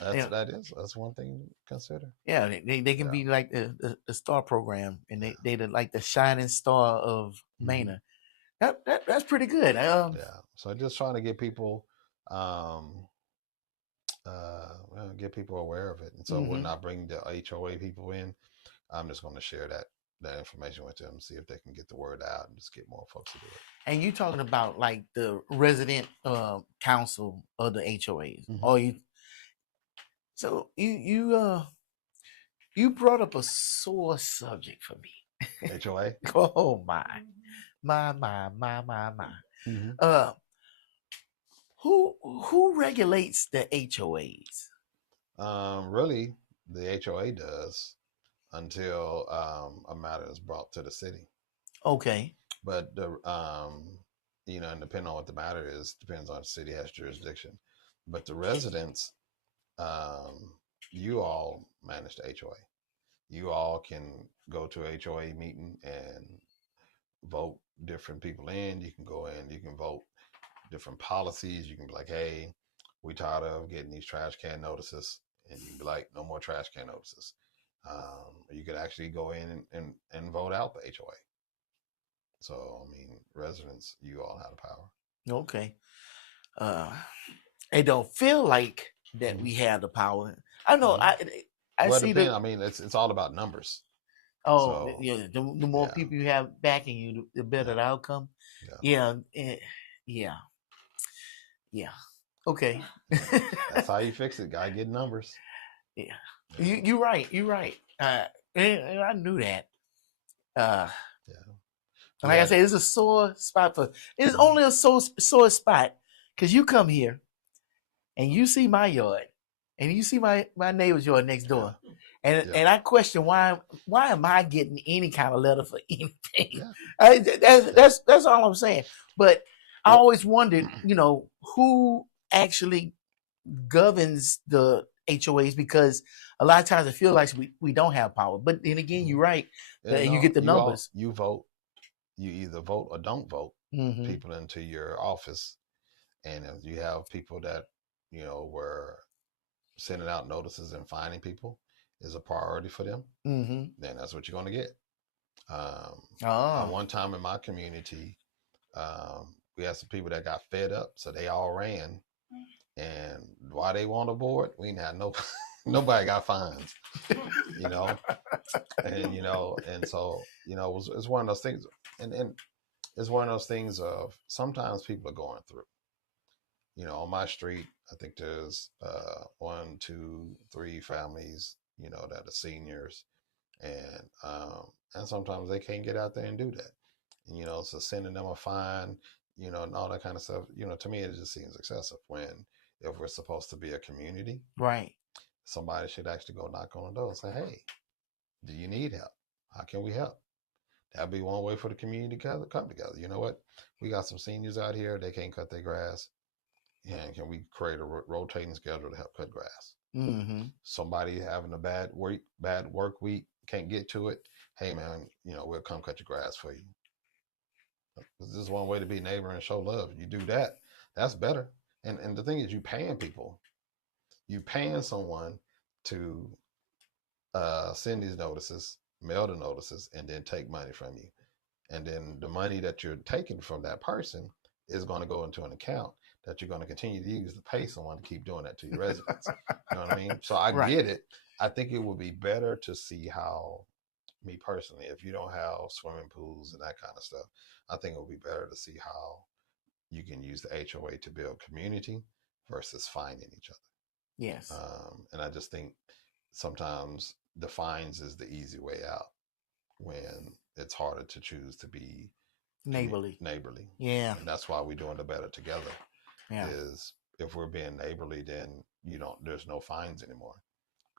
That's one thing to consider. Yeah, they can be like the star program, and they like the shining star of Manor. That's pretty good. So just trying to get people get people aware of it. And so when I bring the HOA people in, I'm just going to share that information with them, see if they can get the word out and just get more folks to do it. And you talking about like the resident council of the HOAs, or you? So you brought up a sore subject for me. HOA. Oh my. Who regulates the HOAs? Really, the HOA does until a matter is brought to the city. Okay. But and depending on what the matter is, depends on the city has jurisdiction. But the residents, you all manage the HOA. You all can go to a HOA meeting and vote different people in. You can go in, you can vote different policies. You can be like, hey, we tired of getting these trash can notices. And you can be like, no more trash can notices. You could actually go in and vote out the HOA. So, residents, you all have the power. Okay. It don't feel like that we have the power. I know. I see that. It's all about numbers. Oh, so, yeah. The more people you have backing you, the better the outcome. Yeah. Okay. That's how you fix it. Gotta get numbers. Yeah. You're right. And I knew that. Like I said, it's a sore spot it's only a sore spot because you come here and you see my yard and you see my neighbor's yard next door. And I question why am I getting any kind of letter for anything? That's all I'm saying. But I always wondered, who actually governs the HOAs, because a lot of times I feel like we don't have power. But then again, you're right. You get the numbers. You vote. You either vote or don't vote people into your office. And if you have people that, were sending out notices and finding people is a priority for them, then that's what you're going to get. One time in my community, we had some people that got fed up, so they all ran. And why they want a board, we didn't have nobody got fines, and so it's one of those things, and it's one of those things of sometimes people are going through. On my street, I think there's 1, 2, 3 families, that are seniors, and sometimes they can't get out there and do that, and so sending them a fine, and all that kind of stuff, to me it just seems excessive when if we're supposed to be a community, right? somebody should actually go knock on the door and say, "Hey, do you need help? How can we help?" That'd be one way for the community to come together. You know what? We got some seniors out here. They can't cut their grass. And can we create a rotating schedule to help cut grass? Mm-hmm. Somebody having a bad work week, can't get to it. Hey man, we'll come cut your grass for you. This is one way to be a neighbor and show love. You do that, that's better. And the thing is, you paying people. You paying someone to send these notices, mail the notices, and then take money from you. And then the money that you're taking from that person is going to go into an account that you're going to continue to use to pay someone to keep doing that to your residents. You know what I mean? So I Right. get it. I think it would be better to see how, me personally, if you don't have swimming pools and that kind of stuff, I think it would be better to see how you can use the HOA to build community versus finding each other. Yes. And I just think sometimes the fines is the easy way out when it's harder to choose to be Neighborly. Yeah. And that's why we're doing the better together. Yeah. Is if we're being neighborly, then there's no fines anymore,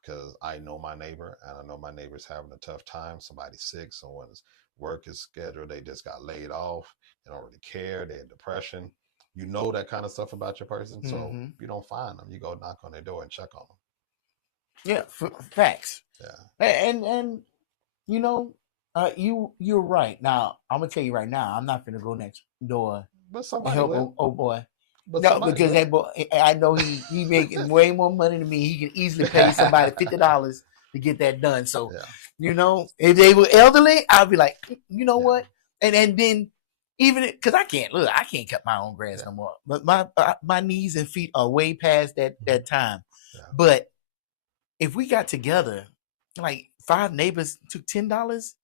because I know my neighbor and I know my neighbor's having a tough time. Somebody's sick, someone's work is scheduled, they just got laid off, they don't really care, they're in depression. You know that kind of stuff about your person. So you don't find them, you go knock on their door and check on them. Yeah, facts. Yeah. And you're right. Now I'm gonna tell you right now, I'm not gonna go next door But and somebody help will. old boy. But No, somebody because will. that boy, I know he making way more money than me. He can easily pay somebody $50 to get that done. So, Yeah. if they were elderly, I'd be like, you know Yeah. what? And then even because I can't cut my own grass no more. But my knees and feet are way past that time. Yeah. But if we got together, like 5 neighbors took $10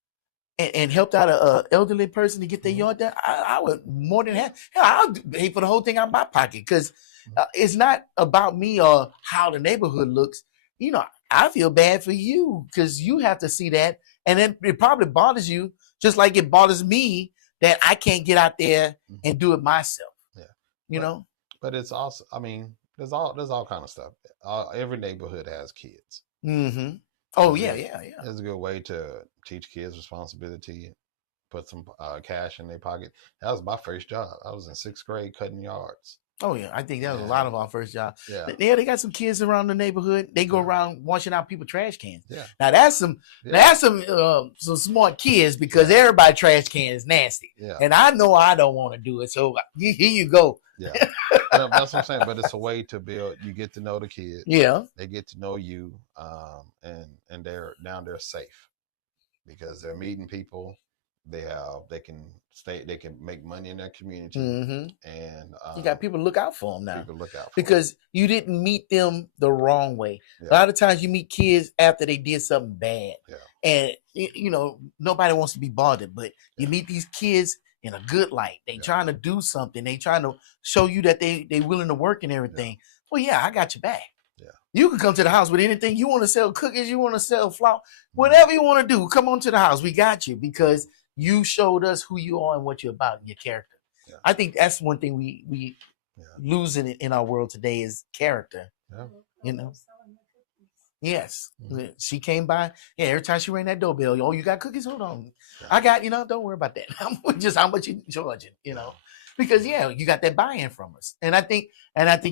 and helped out a elderly person to get their yard done, I would more than have. Hell, I'll pay for the whole thing out of my pocket, because it's not about me or how the neighborhood looks. I feel bad for you because you have to see that, and then it probably bothers you just like it bothers me that I can't get out there and do it myself. Yeah. But it's also, I mean, there's all kind of stuff. Every neighborhood has kids. Mm-hmm. Oh, yeah. It's a good way to teach kids responsibility, put some cash in their pocket. That was my first job. I was in 6th grade cutting yards. Oh, yeah. I think that was a lot of our first jobs. Yeah. They got some kids around the neighborhood. They go around washing out people's trash cans. Yeah. Now, that's some smart kids, because everybody trash can is nasty. Yeah. And I know I don't want to do it. So here you go. Yeah. That's what I'm saying. But it's a way to build. You get to know the kids. Yeah. They get to know you, and they're safe because they're meeting people. They can make money in their community, and you got people to look out for them now. People look out for because them. You didn't meet them the wrong way. Yeah. A lot of times you meet kids after they did something bad, and nobody wants to be bothered. But you meet these kids in a good light. They trying to do something. They trying to show you that they willing to work and everything. Well, yeah, I got your back. Yeah. You can come to the house with anything. You want to sell cookies, you want to sell flour, whatever you want to do, come on to the house. We got you, because you showed us who you are and what you're about and your character. Yeah. I think that's one thing we losing in our world today is character. Yeah. Yes. Mm-hmm. She came by. Yeah, every time she rang that doorbell, you got cookies? Hold on. Yeah. I got, don't worry about that. Just how much you charging, because you got that buy-in from us. And I think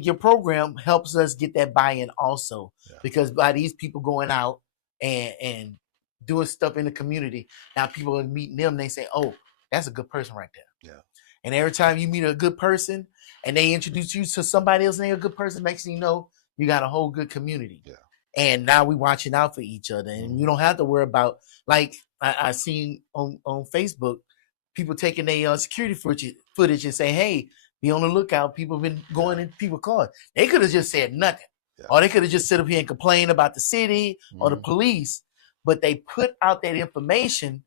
your program helps us get that buy-in also, because by these people going out and doing stuff in the community, now people are meeting them, they say, oh, that's a good person right there. Yeah. And every time you meet a good person and they introduce you to somebody else and they're a good person, makes you know you got a whole good community. Yeah. And now we watching out for each other. And you don't have to worry about, like I seen on Facebook, people taking their security footage and saying, hey, be on the lookout. People have been going in people's cars. They could have just said nothing. Yeah. Or they could have just sit up here and complain about the city or the police. But they put out that information,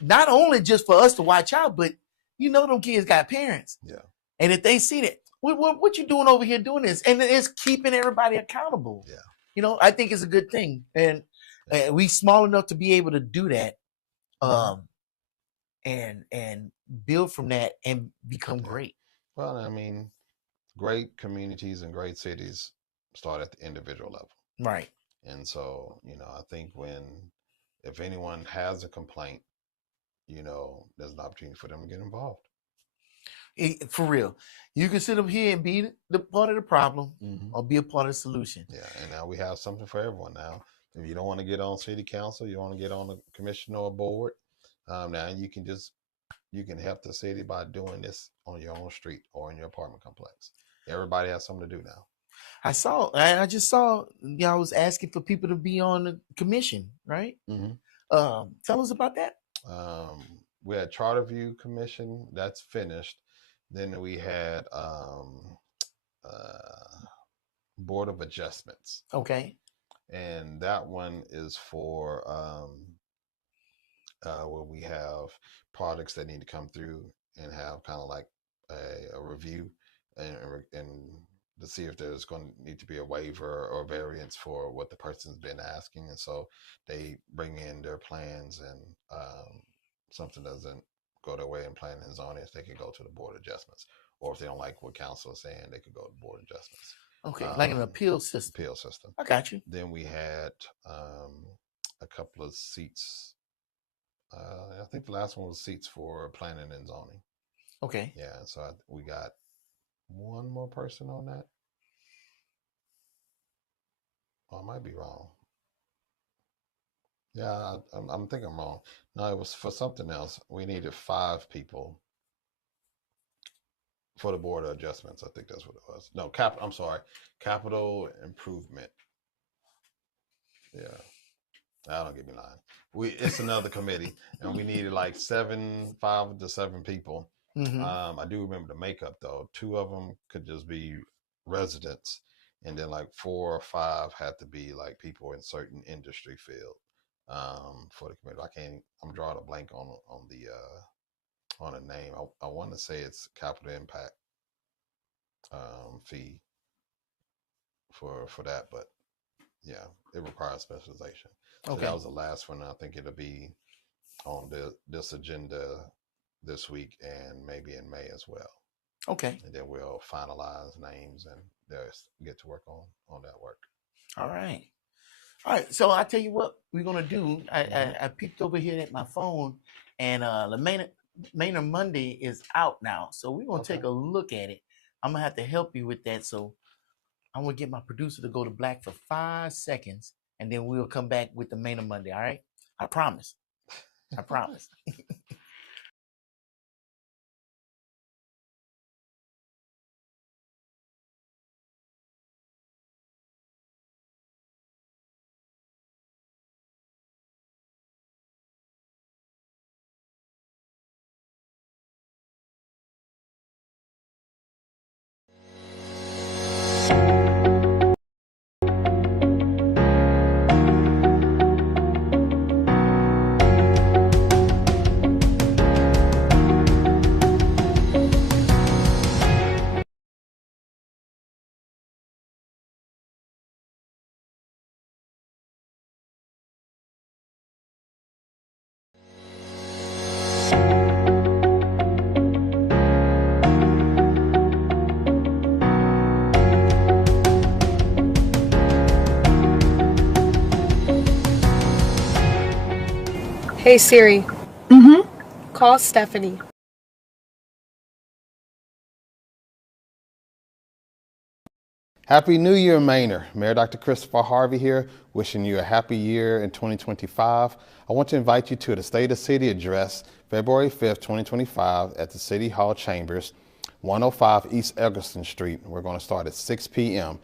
not only just for us to watch out, but them kids got parents. Yeah. And if they see that, what you doing over here doing this? And it's keeping everybody accountable. Yeah. I think it's a good thing. And we small enough to be able to do that, and build from that and become great. Well, I mean, great communities and great cities start at the individual level. Right. And so, I think if anyone has a complaint, there's an opportunity for them to get involved. For real. You can sit up here and be the part of the problem Mm-hmm. or be a part of the solution. Yeah, and now we have something for everyone now. If you don't want to get on city council, you want to get on the commission or board, now you can help the city by doing this on your own street or in your apartment complex. Everybody has something to do now. I just saw y'all was asking for people to be on the commission, right? Mm-hmm. Tell us about that. We had Charter View Commission, that's finished. Then we had Board of Adjustments, Okay. and that one is for where we have products that need to come through and have kind of like a review and to see if there's going to need to be a waiver or variance for what the person's been asking. And so they bring in their plans, and something doesn't go their way in planning and zoning, they can go to the board adjustments. Or if they don't like what council is saying, they could go to board adjustments. Okay. Like an appeal system. Appeal system. I got you. Then we had a couple of seats. I think the last one was seats for planning and zoning. Okay. Yeah, so we got one more person on that. Oh, I might be wrong. Yeah, I'm thinking I'm wrong. No, it was for something else. We needed 5 people for the board of adjustments. I think that's what it was. No, I'm sorry, capital improvement. Yeah, I don't get me lying. It's another committee, and we needed like 5 to 7 people. Mm-hmm. I do remember the makeup though. 2 of them could just be residents, and then like 4 or 5 had to be like people in certain industry field for the committee. I'm drawing a blank on a name. I want to say it's capital impact fee for that, but yeah, it requires specialization. So Okay. that was the last one. I think it'll be on this agenda this week and maybe in May as well. Okay. And then we'll finalize names and get to work on that work. All right. All right. So I tell you what we're gonna do. I peeked over here at my phone, and the Manor Monday is out now. So we're gonna take a look at it. I'm gonna have to help you with that. So I'm gonna get my producer to go to black for 5 seconds, and then we'll come back with the Manor Monday. All right. I promise. I promise. Hey Siri, call Stephanie. Happy New Year, Manor. Mayor Dr. Christopher Harvey here, wishing you a happy year in 2025. I want to invite you to the State of City address, February 5th, 2025, at the City Hall Chambers, 105 East Eggleston Street. We're going to start at 6 p.m.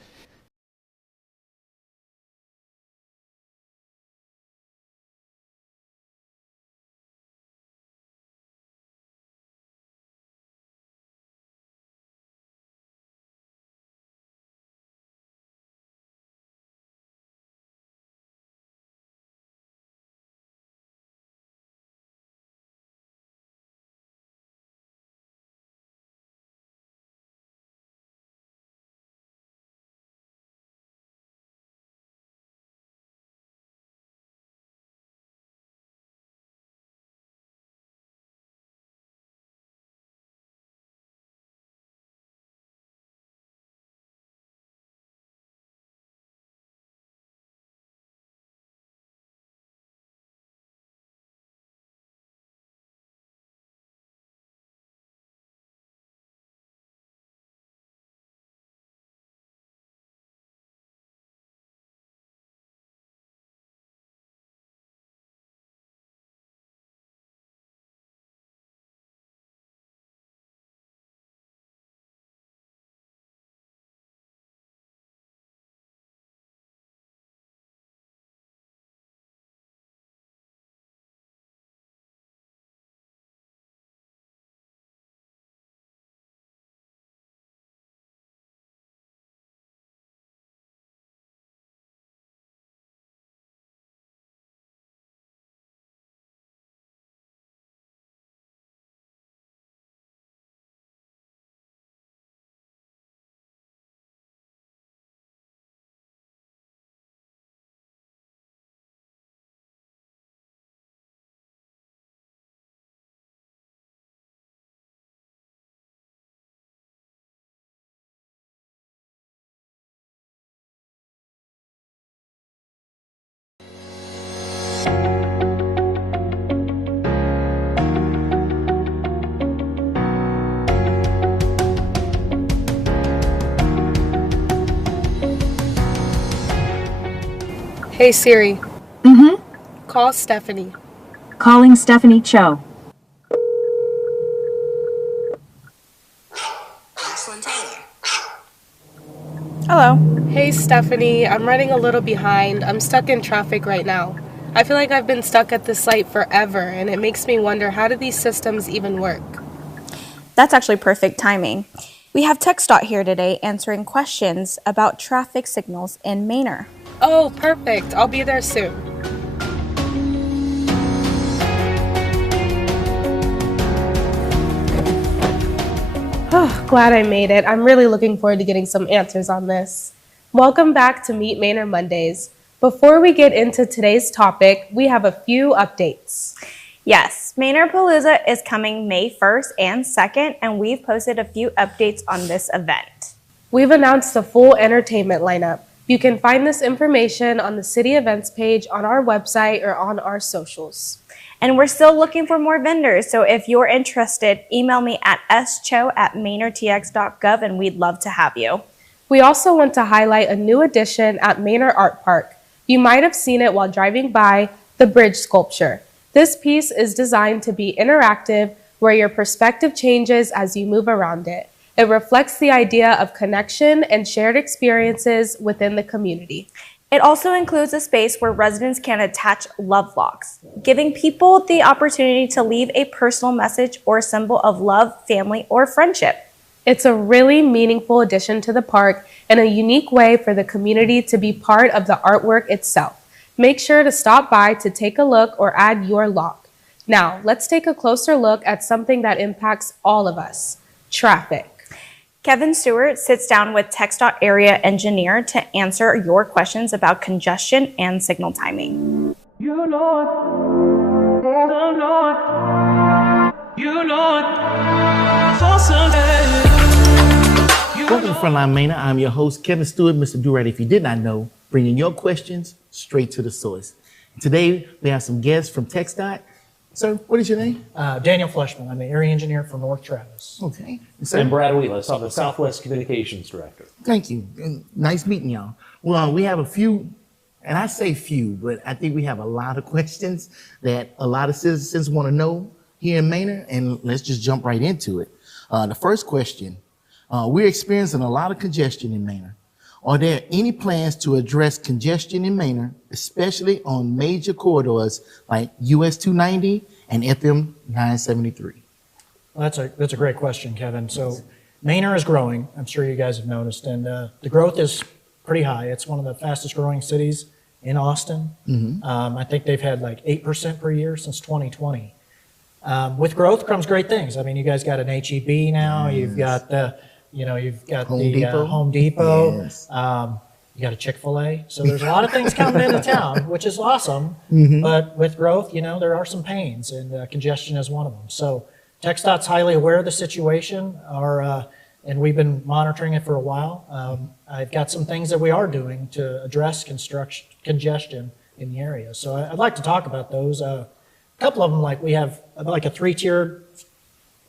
Hey Siri. Call Stephanie. Calling Stephanie Cho. Hello. Hey Stephanie, I'm running a little behind. I'm stuck in traffic right now. I feel like I've been stuck at this site forever, and it makes me wonder, how do these systems even work? That's actually perfect timing. We have TxDOT here today answering questions about traffic signals in Manor. Oh, perfect. I'll be there soon. Oh, glad I made it. I'm really looking forward to getting some answers on this. Welcome back to Meet Manor Mondays. Before we get into today's topic, we have a few updates. Yes, Manor Palooza is coming May 1st and 2nd, and we've posted a few updates on this event. We've announced the full entertainment lineup. You can find this information on the city events page on our website or on our socials. And we're still looking for more vendors, so if you're interested, email me at scho@manortx.gov and we'd love to have you. We also want to highlight a new addition at Manor Art Park. You might have seen it while driving by, the bridge sculpture. This piece is designed to be interactive, where your perspective changes as you move around it. It reflects the idea of connection and shared experiences within the community. It also includes a space where residents can attach love locks, giving people the opportunity to leave a personal message or symbol of love, family, or friendship. It's a really meaningful addition to the park and a unique way for the community to be part of the artwork itself. Make sure to stop by to take a look or add your lock. Now, let's take a closer look at something that impacts all of us: traffic. Kevin Stewart sits down with TxDOT area engineer to answer your questions about congestion and signal timing. You Lord, oh Lord, you Lord, for Sunday. Welcome to Frontline Manor. I'm your host, Kevin Stewart, Mr. Durant. If you did not know, bringing your questions straight to the source. Today, we have some guests from TxDOT. Sir, what is your name? Daniel Fleshman. I'm the area engineer for North Travis. Okay. And Brad Wheelis, I'm the Southwest Communications Director. Thank you. And nice meeting y'all. Well, we have a few, and I say few, but I think we have a lot of questions that a lot of citizens want to know here in Manor, and let's just jump right into it. The first question, we're experiencing a lot of congestion in Manor. Are there any plans to address congestion in Manor, especially on major corridors like US 290 and FM 973? Well, that's a great question, Kevin. So Manor is growing. I'm sure you guys have noticed, and the growth is pretty high. It's one of the fastest growing cities in Austin. I think they've had like 8% per year since 2020. With growth comes great things. I mean, you guys got an HEB now. Yes. You've got the Home Depot. Yes. You got a Chick-fil-A. So there's a lot of things coming into town, which is awesome. But with growth, there are some pains, and congestion is one of them. So TxDOT's highly aware of the situation, and we've been monitoring it for a while. I've got some things that we are doing to address congestion in the area. So I'd like to talk about those. A couple of them, like we have like a 3-tiered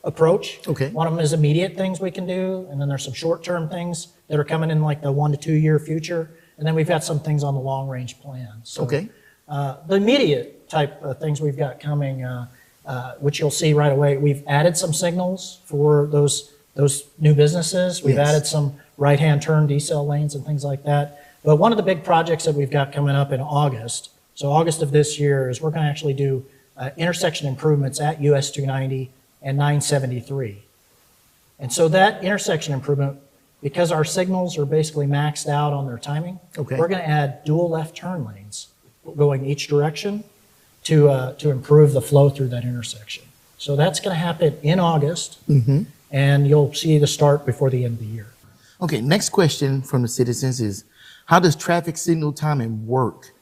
approach. Okay. One of them is immediate things we can do, and then there's some short-term things that are coming in like the 1 to 2 year future, and then we've got some things on the long-range plan. So, Okay. The immediate type of things we've got coming, which you'll see right away, we've added some signals for those new businesses. We've Yes. added some right-hand turn decel lanes and things like that. But one of the big projects that we've got coming up in August, so August of this year, is we're going to actually do intersection improvements at US 290 and 973. And so that intersection improvement, because our signals are basically maxed out on their timing, Okay. we're going to add dual left turn lanes going each direction to improve the flow through that intersection. So that's going to happen in August, and you'll see the start before the end of the year. Okay, next question from the citizens is, how does traffic signal timing work?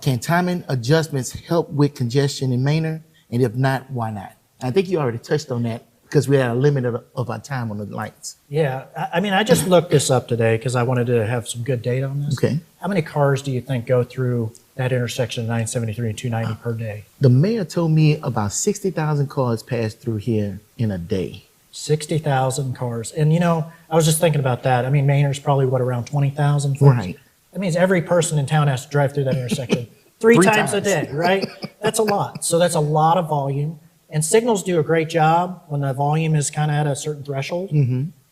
Can timing adjustments help with congestion in Manor? And if not, why not? I think you already touched on that because we had a limit of our time on the lights. Yeah, I mean, I just looked this up today because I wanted to have some good data on this. Okay. How many cars do you think go through that intersection of 973 and 290 per day? The mayor told me about 60,000 cars pass through here in a day. 60,000 cars. And I was just thinking about that. I mean, Manor's probably around 20,000 folks. Right. That means every person in town has to drive through that intersection three times a day, right? That's a lot. So that's a lot of volume. And signals do a great job when the volume is kind of at a certain threshold.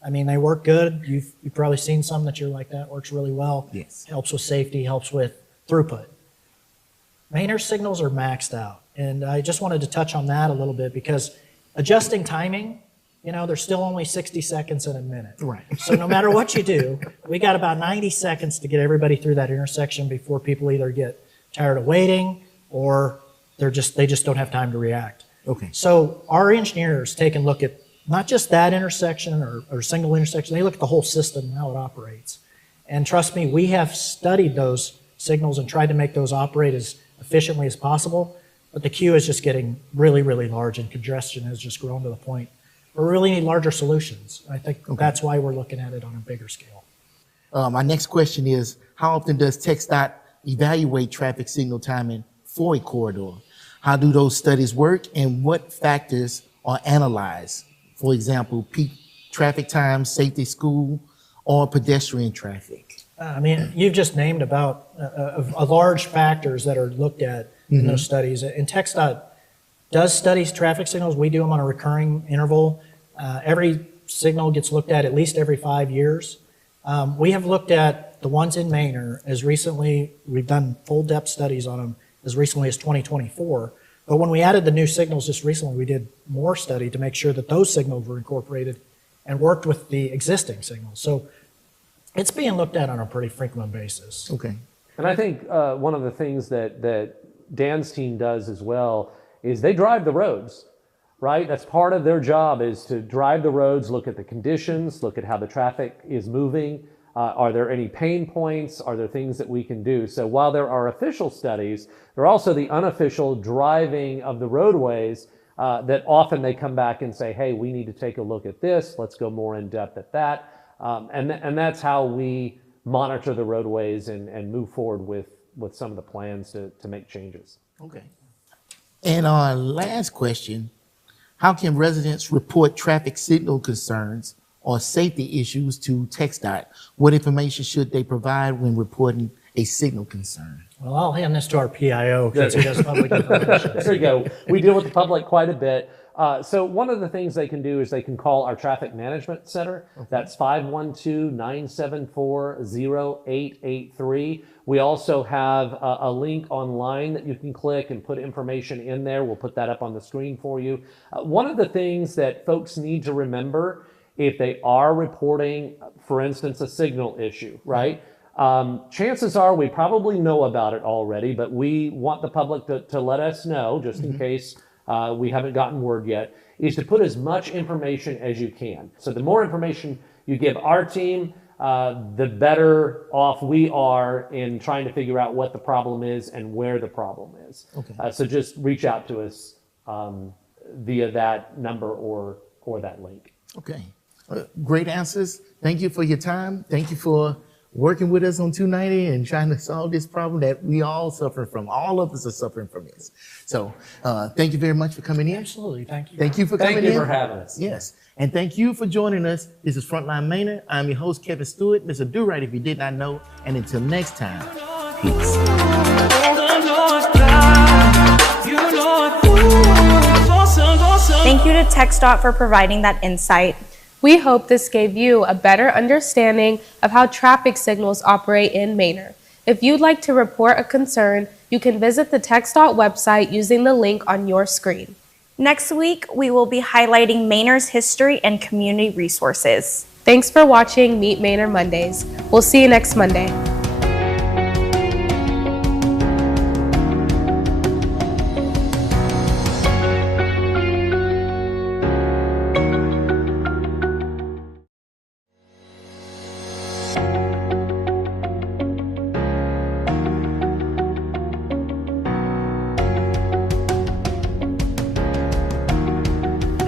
I mean, they work good. You've probably seen some that you're like, that works really well. Yes. Helps with safety, helps with throughput. Manor signals are maxed out. And I just wanted to touch on that a little bit because adjusting timing, you know, there's still only 60 seconds in a minute. Right. So no matter what you do, we got about 90 seconds to get everybody through that intersection before people either get tired of waiting or they just don't have time to react. Okay. So our engineers take a look at not just that intersection or single intersection, they look at the whole system and how it operates. And trust me, we have studied those signals and tried to make those operate as efficiently as possible, but the queue is just getting really, really large and congestion has just grown to the point where we really need larger solutions. I think that's why we're looking at it on a bigger scale. My next question is, how often does TxDOT evaluate traffic signal timing for a corridor? How do those studies work and what factors are analyzed? For example, peak traffic times, safety, school, or pedestrian traffic? I mean, you've just named about a large factors that are looked at in those studies. And TxDOT does studies traffic signals. We do them on a recurring interval. Every signal gets looked at least every 5 years. We have looked at the ones in Manor as recently, we've done full depth studies on them as recently as 2024. But when we added the new signals just recently, we did more study to make sure that those signals were incorporated and worked with the existing signals. So it's being looked at on a pretty frequent basis. Okay. And I think one of the things that Dan's team does as well is they drive the roads, right? That's part of their job, is to drive the roads, look at the conditions, look at how the traffic is moving. Are there any pain points? Are there things that we can do? So while there are official studies, there are also the unofficial driving of the roadways that often they come back and say, hey, we need to take a look at this. Let's go more in depth at that. And that's how we monitor the roadways and move forward with some of the plans to make changes. Okay. And our last question, how can residents report traffic signal concerns or safety issues to TxDOT? What information should they provide when reporting a signal concern? Well, I'll hand this to our PIO because he does public information. There you go. We deal with the public quite a bit. So one of the things they can do is they can call our traffic management center. That's 512-974-0883. We also have a link online that you can click and put information in there. We'll put that up on the screen for you. One of the things that folks need to remember if they are reporting, for instance, a signal issue, right? Chances are we probably know about it already, but we want the public to let us know, just in case we haven't gotten word yet, is to put as much information as you can. So the more information you give our team, the better off we are in trying to figure out what the problem is and where the problem is. Okay. So just reach out to us via that number or that link. Okay. Great answers. Thank you for your time. Thank you for working with us on 290 and trying to solve this problem that we all suffer from. All of us are suffering from this. So thank you very much for coming in. Absolutely. Thank you. Thank you for coming in. Thank you for having us. Yes. And thank you for joining us. This is Frontline Manor. I'm your host, Kevin Stewart. Mr. Do Right if you did not know. And until next time, peace. Thank you to TxDOT for providing that insight. We hope this gave you a better understanding of how traffic signals operate in Manor. If you'd like to report a concern, you can visit the TxDOT website using the link on your screen. Next week, we will be highlighting Manor's history and community resources. Thanks for watching Meet Manor Mondays. We'll see you next Monday.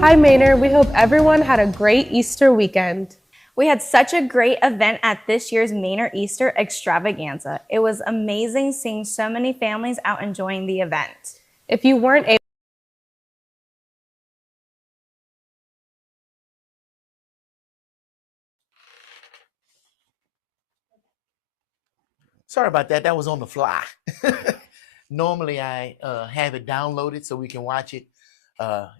Hi Manor, we hope everyone had a great Easter weekend. We had such a great event at this year's Manor Easter Extravaganza. It was amazing seeing so many families out enjoying the event. If you weren't able Sorry about that. That was on the fly. Normally, I have it downloaded so we can watch it.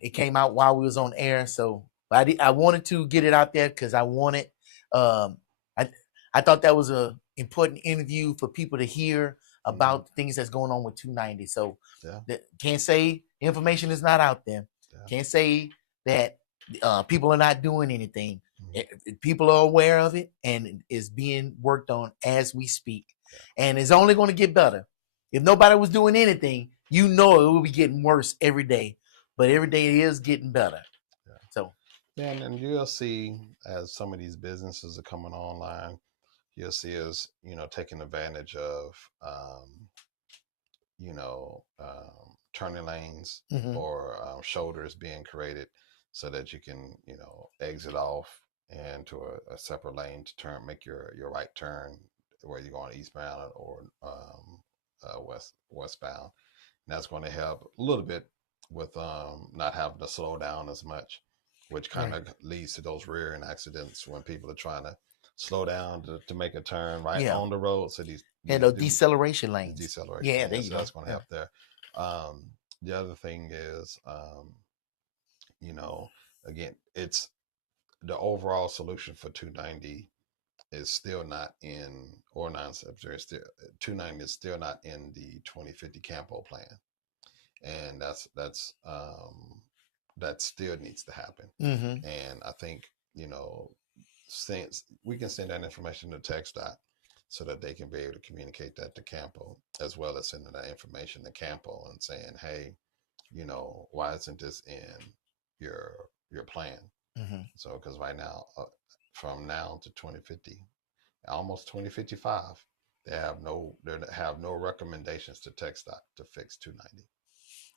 It came out while we was on air, so I wanted to get it out there because I wanted. Um, I I thought that was a important interview for people to hear about the things that's going on with 290. So Yeah. can't say information is not out there. Yeah. Can't say that people are not doing anything. Mhm. People are aware of it and is being worked on as we speak, and it's only going to get better. If nobody was doing anything, you know it will be getting worse every day, but every day it is getting better. Yeah. So Yeah, and you'll see as some of these businesses are coming online, you'll see us, taking advantage of, turning lanes mhm. or shoulders being created so that you can, exit off into a separate lane to make your right turn, whether you're going eastbound or westbound. And that's going to help a little bit with not having to slow down as much, which kind of leads to those rear end accidents when people are trying to slow down to make a turn right Yeah. on the road. So these And the deceleration the lanes. deceleration. Yeah, there Yeah, you so go. that's going to help there. The other thing is, again, it's the overall solution for 290 is still not in, or 970, still 290 is still not in the 2050 Campo plan, and that still needs to happen. Mm-hmm. And I think since we can send that information to TxDOT so that they can be able to communicate that to Campo, as well as sending that information to Campo and saying, hey, why isn't this in your plan? Mm-hmm. So, because right now, from now to 2050, almost 2055, they have no recommendations to TxDOT to fix 290.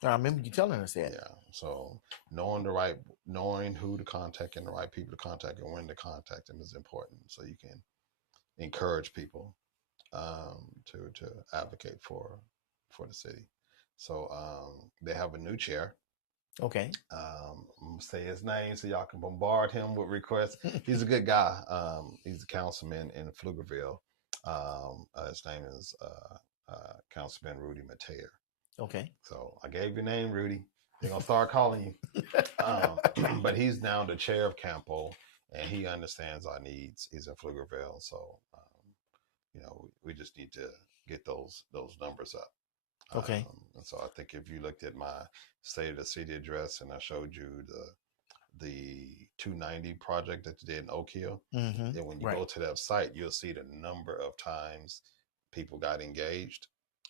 I remember you telling us that. Yeah. So knowing who to contact and the right people to contact and when to contact them is important. So you can encourage people to advocate for the city. So they have a new chair. Okay. I'm gonna say his name so y'all can bombard him with requests. He's a good guy. He's a councilman in Pflugerville. His name is Councilman Rudy Mateer. Okay. So I gave your name, Rudy. They're gonna start calling you. But he's now the chair of Campo, and he understands our needs. He's in Pflugerville, so we just need to get those numbers up. Okay. And so I think if you looked at my State of the City address and I showed you the 290 project that you did in Oak Hill, Mm-hmm. then when you go to that site, you'll see the number of times people got engaged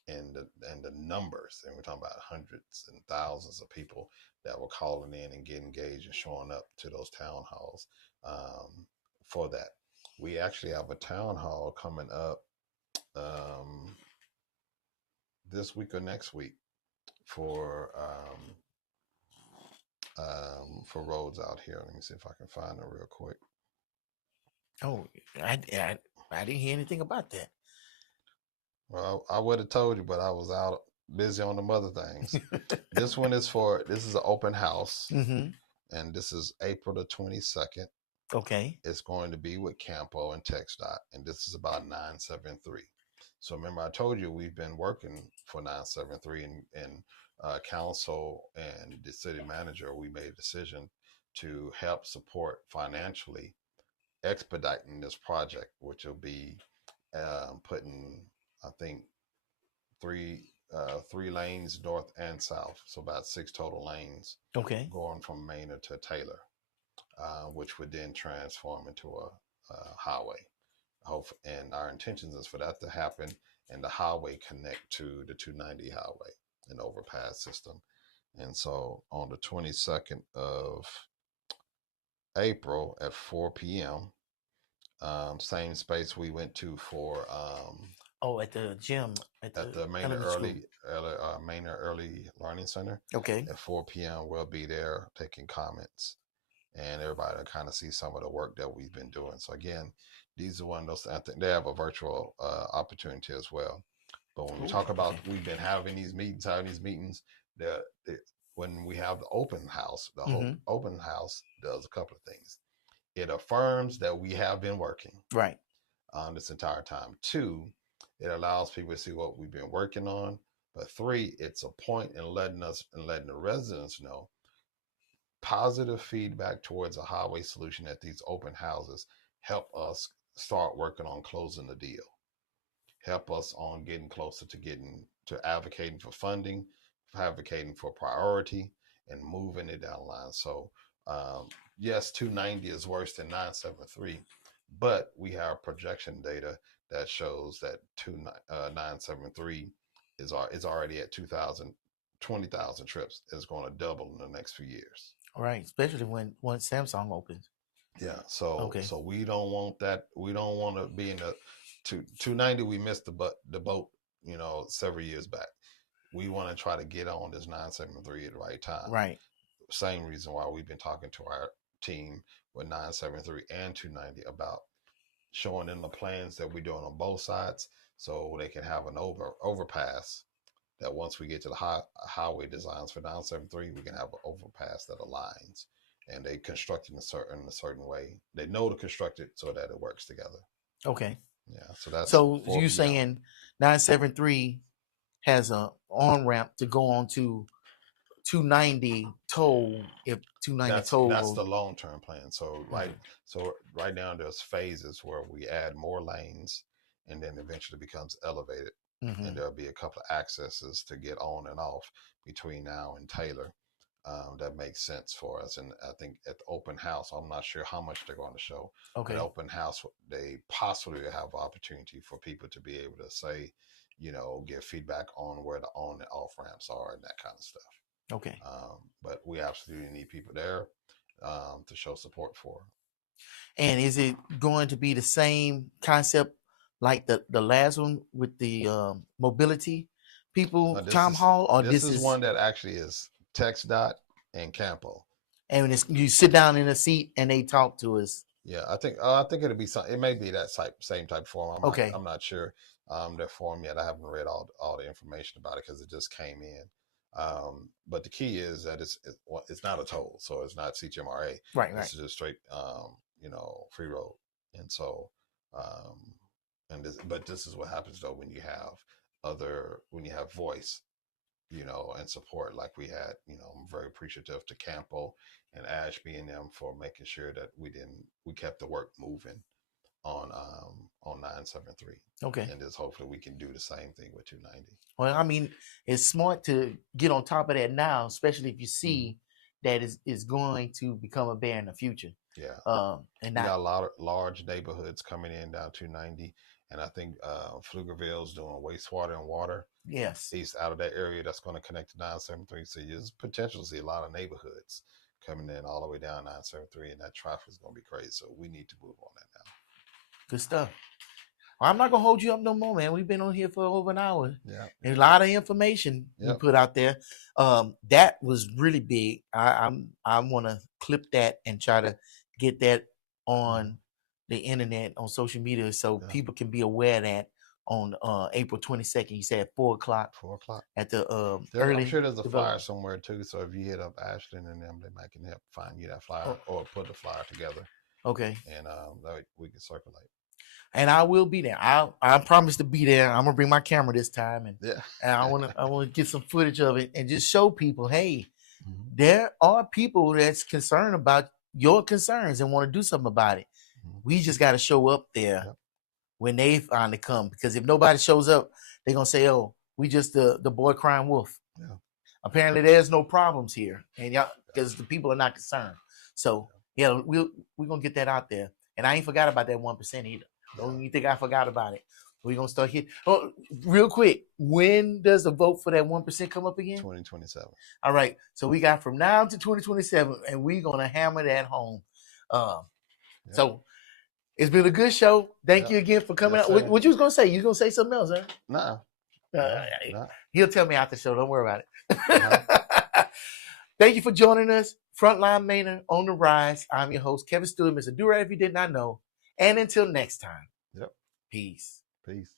and the numbers. And we're talking about hundreds and thousands of people that were calling in and getting engaged and showing up to those town halls for that. We actually have a town hall coming up this week or next week for roads out here. Let me see if I can find it real quick. Oh, I didn't hear anything about that. Well, I would have told you, but I was out busy on the other things. This is an open house, Mm-hmm. and this is April the 22nd. Okay. It's going to be with Campo and TxDOT, and this is about 973. So remember, I told you we've been working for 973, and council and the city manager, we made a decision to help support financially expediting this project, which will be putting, I think, three lanes north and south, so about 6 total lanes. Okay. Going from Manor to Taylor, which would then transform into a highway. And our intentions is for that to happen, and the highway connect to the 290 highway and overpass system. And so on the 22nd of April at 4 p.m., same space we went to for at the gym at the Manor Early Learning Center. Okay. At 4 p.m., we'll be there taking comments, and everybody will kind of see some of the work that we've been doing. So again, these are one of those. I think they have a virtual opportunity as well. But when we talk about we've been having these meetings, when we have the open house, the whole open house does a couple of things. It affirms that we have been working right this entire time. 2, It allows people to see what we've been working on. But 3, it's a point in letting the residents know positive feedback towards a highway solution at these open houses help us start working on closing the deal, help us on getting closer to advocating for funding, advocating for priority, and moving it down the line. So yes, 290 is worse than 973, but we have projection data that shows that 973 is already at 20,000 trips. It's going to double in the next few years. All right, especially when once Samsung opens. Yeah, so Okay. so we don't want that. We don't want to be in the 290. We missed the boat, several years back. We want to try to get on this 973 at the right time. Right. Same reason why we've been talking to our team with 973 and 290 about showing them the plans that we're doing on both sides, so they can have an overpass. That once we get to the highway designs for 973, we can have an overpass that aligns, and they construct it in a certain way. They know to construct it so that it works together. Okay. Yeah. So that's so you 4 saying 973 has a on ramp to go on to 290 toll if 290 toll. That's the long term plan. So right now there's phases where we add more lanes, and then eventually becomes elevated. Mhm. And there'll be a couple of accesses to get on and off between now and Taylor. That makes sense for us. And I think at the open house, I'm not sure how much they're going to show. Okay. At open house, they possibly have opportunity for people to be able to say, give feedback on where the on and off ramps are and that kind of stuff. Okay. But we absolutely need people there to show support for. And is it going to be the same concept like the last one with the mobility people, Tom Hall, or this is one that actually is TxDOT and Campo. And you sit down in a seat and they talk to us. Yeah, I think it'll be it may be that same type of form. I'm not sure their form yet. I haven't read all the information about it because it just came in. But the key is that it's not a toll, so it's not CTMRA. Right. This is just straight free road. And so but this is what happens though when you have voice, and support like we had. I'm very appreciative to Campo and Ashby and them for making sure that we kept the work moving on 973. Okay. And just hopefully we can do the same thing with 290. Well, I mean, it's smart to get on top of that now, especially if you see that is going to become a bear in the future. Yeah. And we got a lot of large neighborhoods coming in down 290. And I think Pflugerville's doing wastewater and water. Yes. East out of that area that's going to connect to 973. So there's potential to see a lot of neighborhoods coming in all the way down 973, and that traffic is going to be crazy. So we need to move on that now. Good stuff. Well, I'm not going to hold you up no more, man. We've been on here for over an hour. Yeah. There's a lot of information we put out there. That was really big. I want to clip that and try to get that on the internet, on social media, so people can be aware of that on April 22nd. You said 4:00. 4:00 at the I'm sure there's a flyer somewhere too. So if you hit up Ashland and them, they might can help find you that flyer or put the flyer together. Okay. And we can circulate. And I will be there. I promise to be there. I'm gonna bring my camera this time, and I wanna get some footage of it and just show people, hey, there are people that's concerned about your concerns and want to do something about it. We just got to show up there when they finally come, because if nobody shows up, they're gonna say, "Oh, we just the boy crying wolf." Yeah. Apparently, there's no problems here, and because the people are not concerned. So we're gonna get that out there, and I ain't forgot about that 1% either. Don't you think I forgot about it? We're gonna start hitting. Oh, real quick, when does the vote for that 1% come up again? 2027. All right, so we got from now to 2027, and we're gonna hammer that home. So. It's been a good show. Thank you again for coming out. What you was gonna say? You was gonna say something else, huh? Nah. He'll tell me after the show. Don't worry about it. Thank you for joining us. Frontline Manor on the Rise. I'm your host, Kevin Stewart, Mr. Durag, if you did not know. And until next time. Peace. Peace.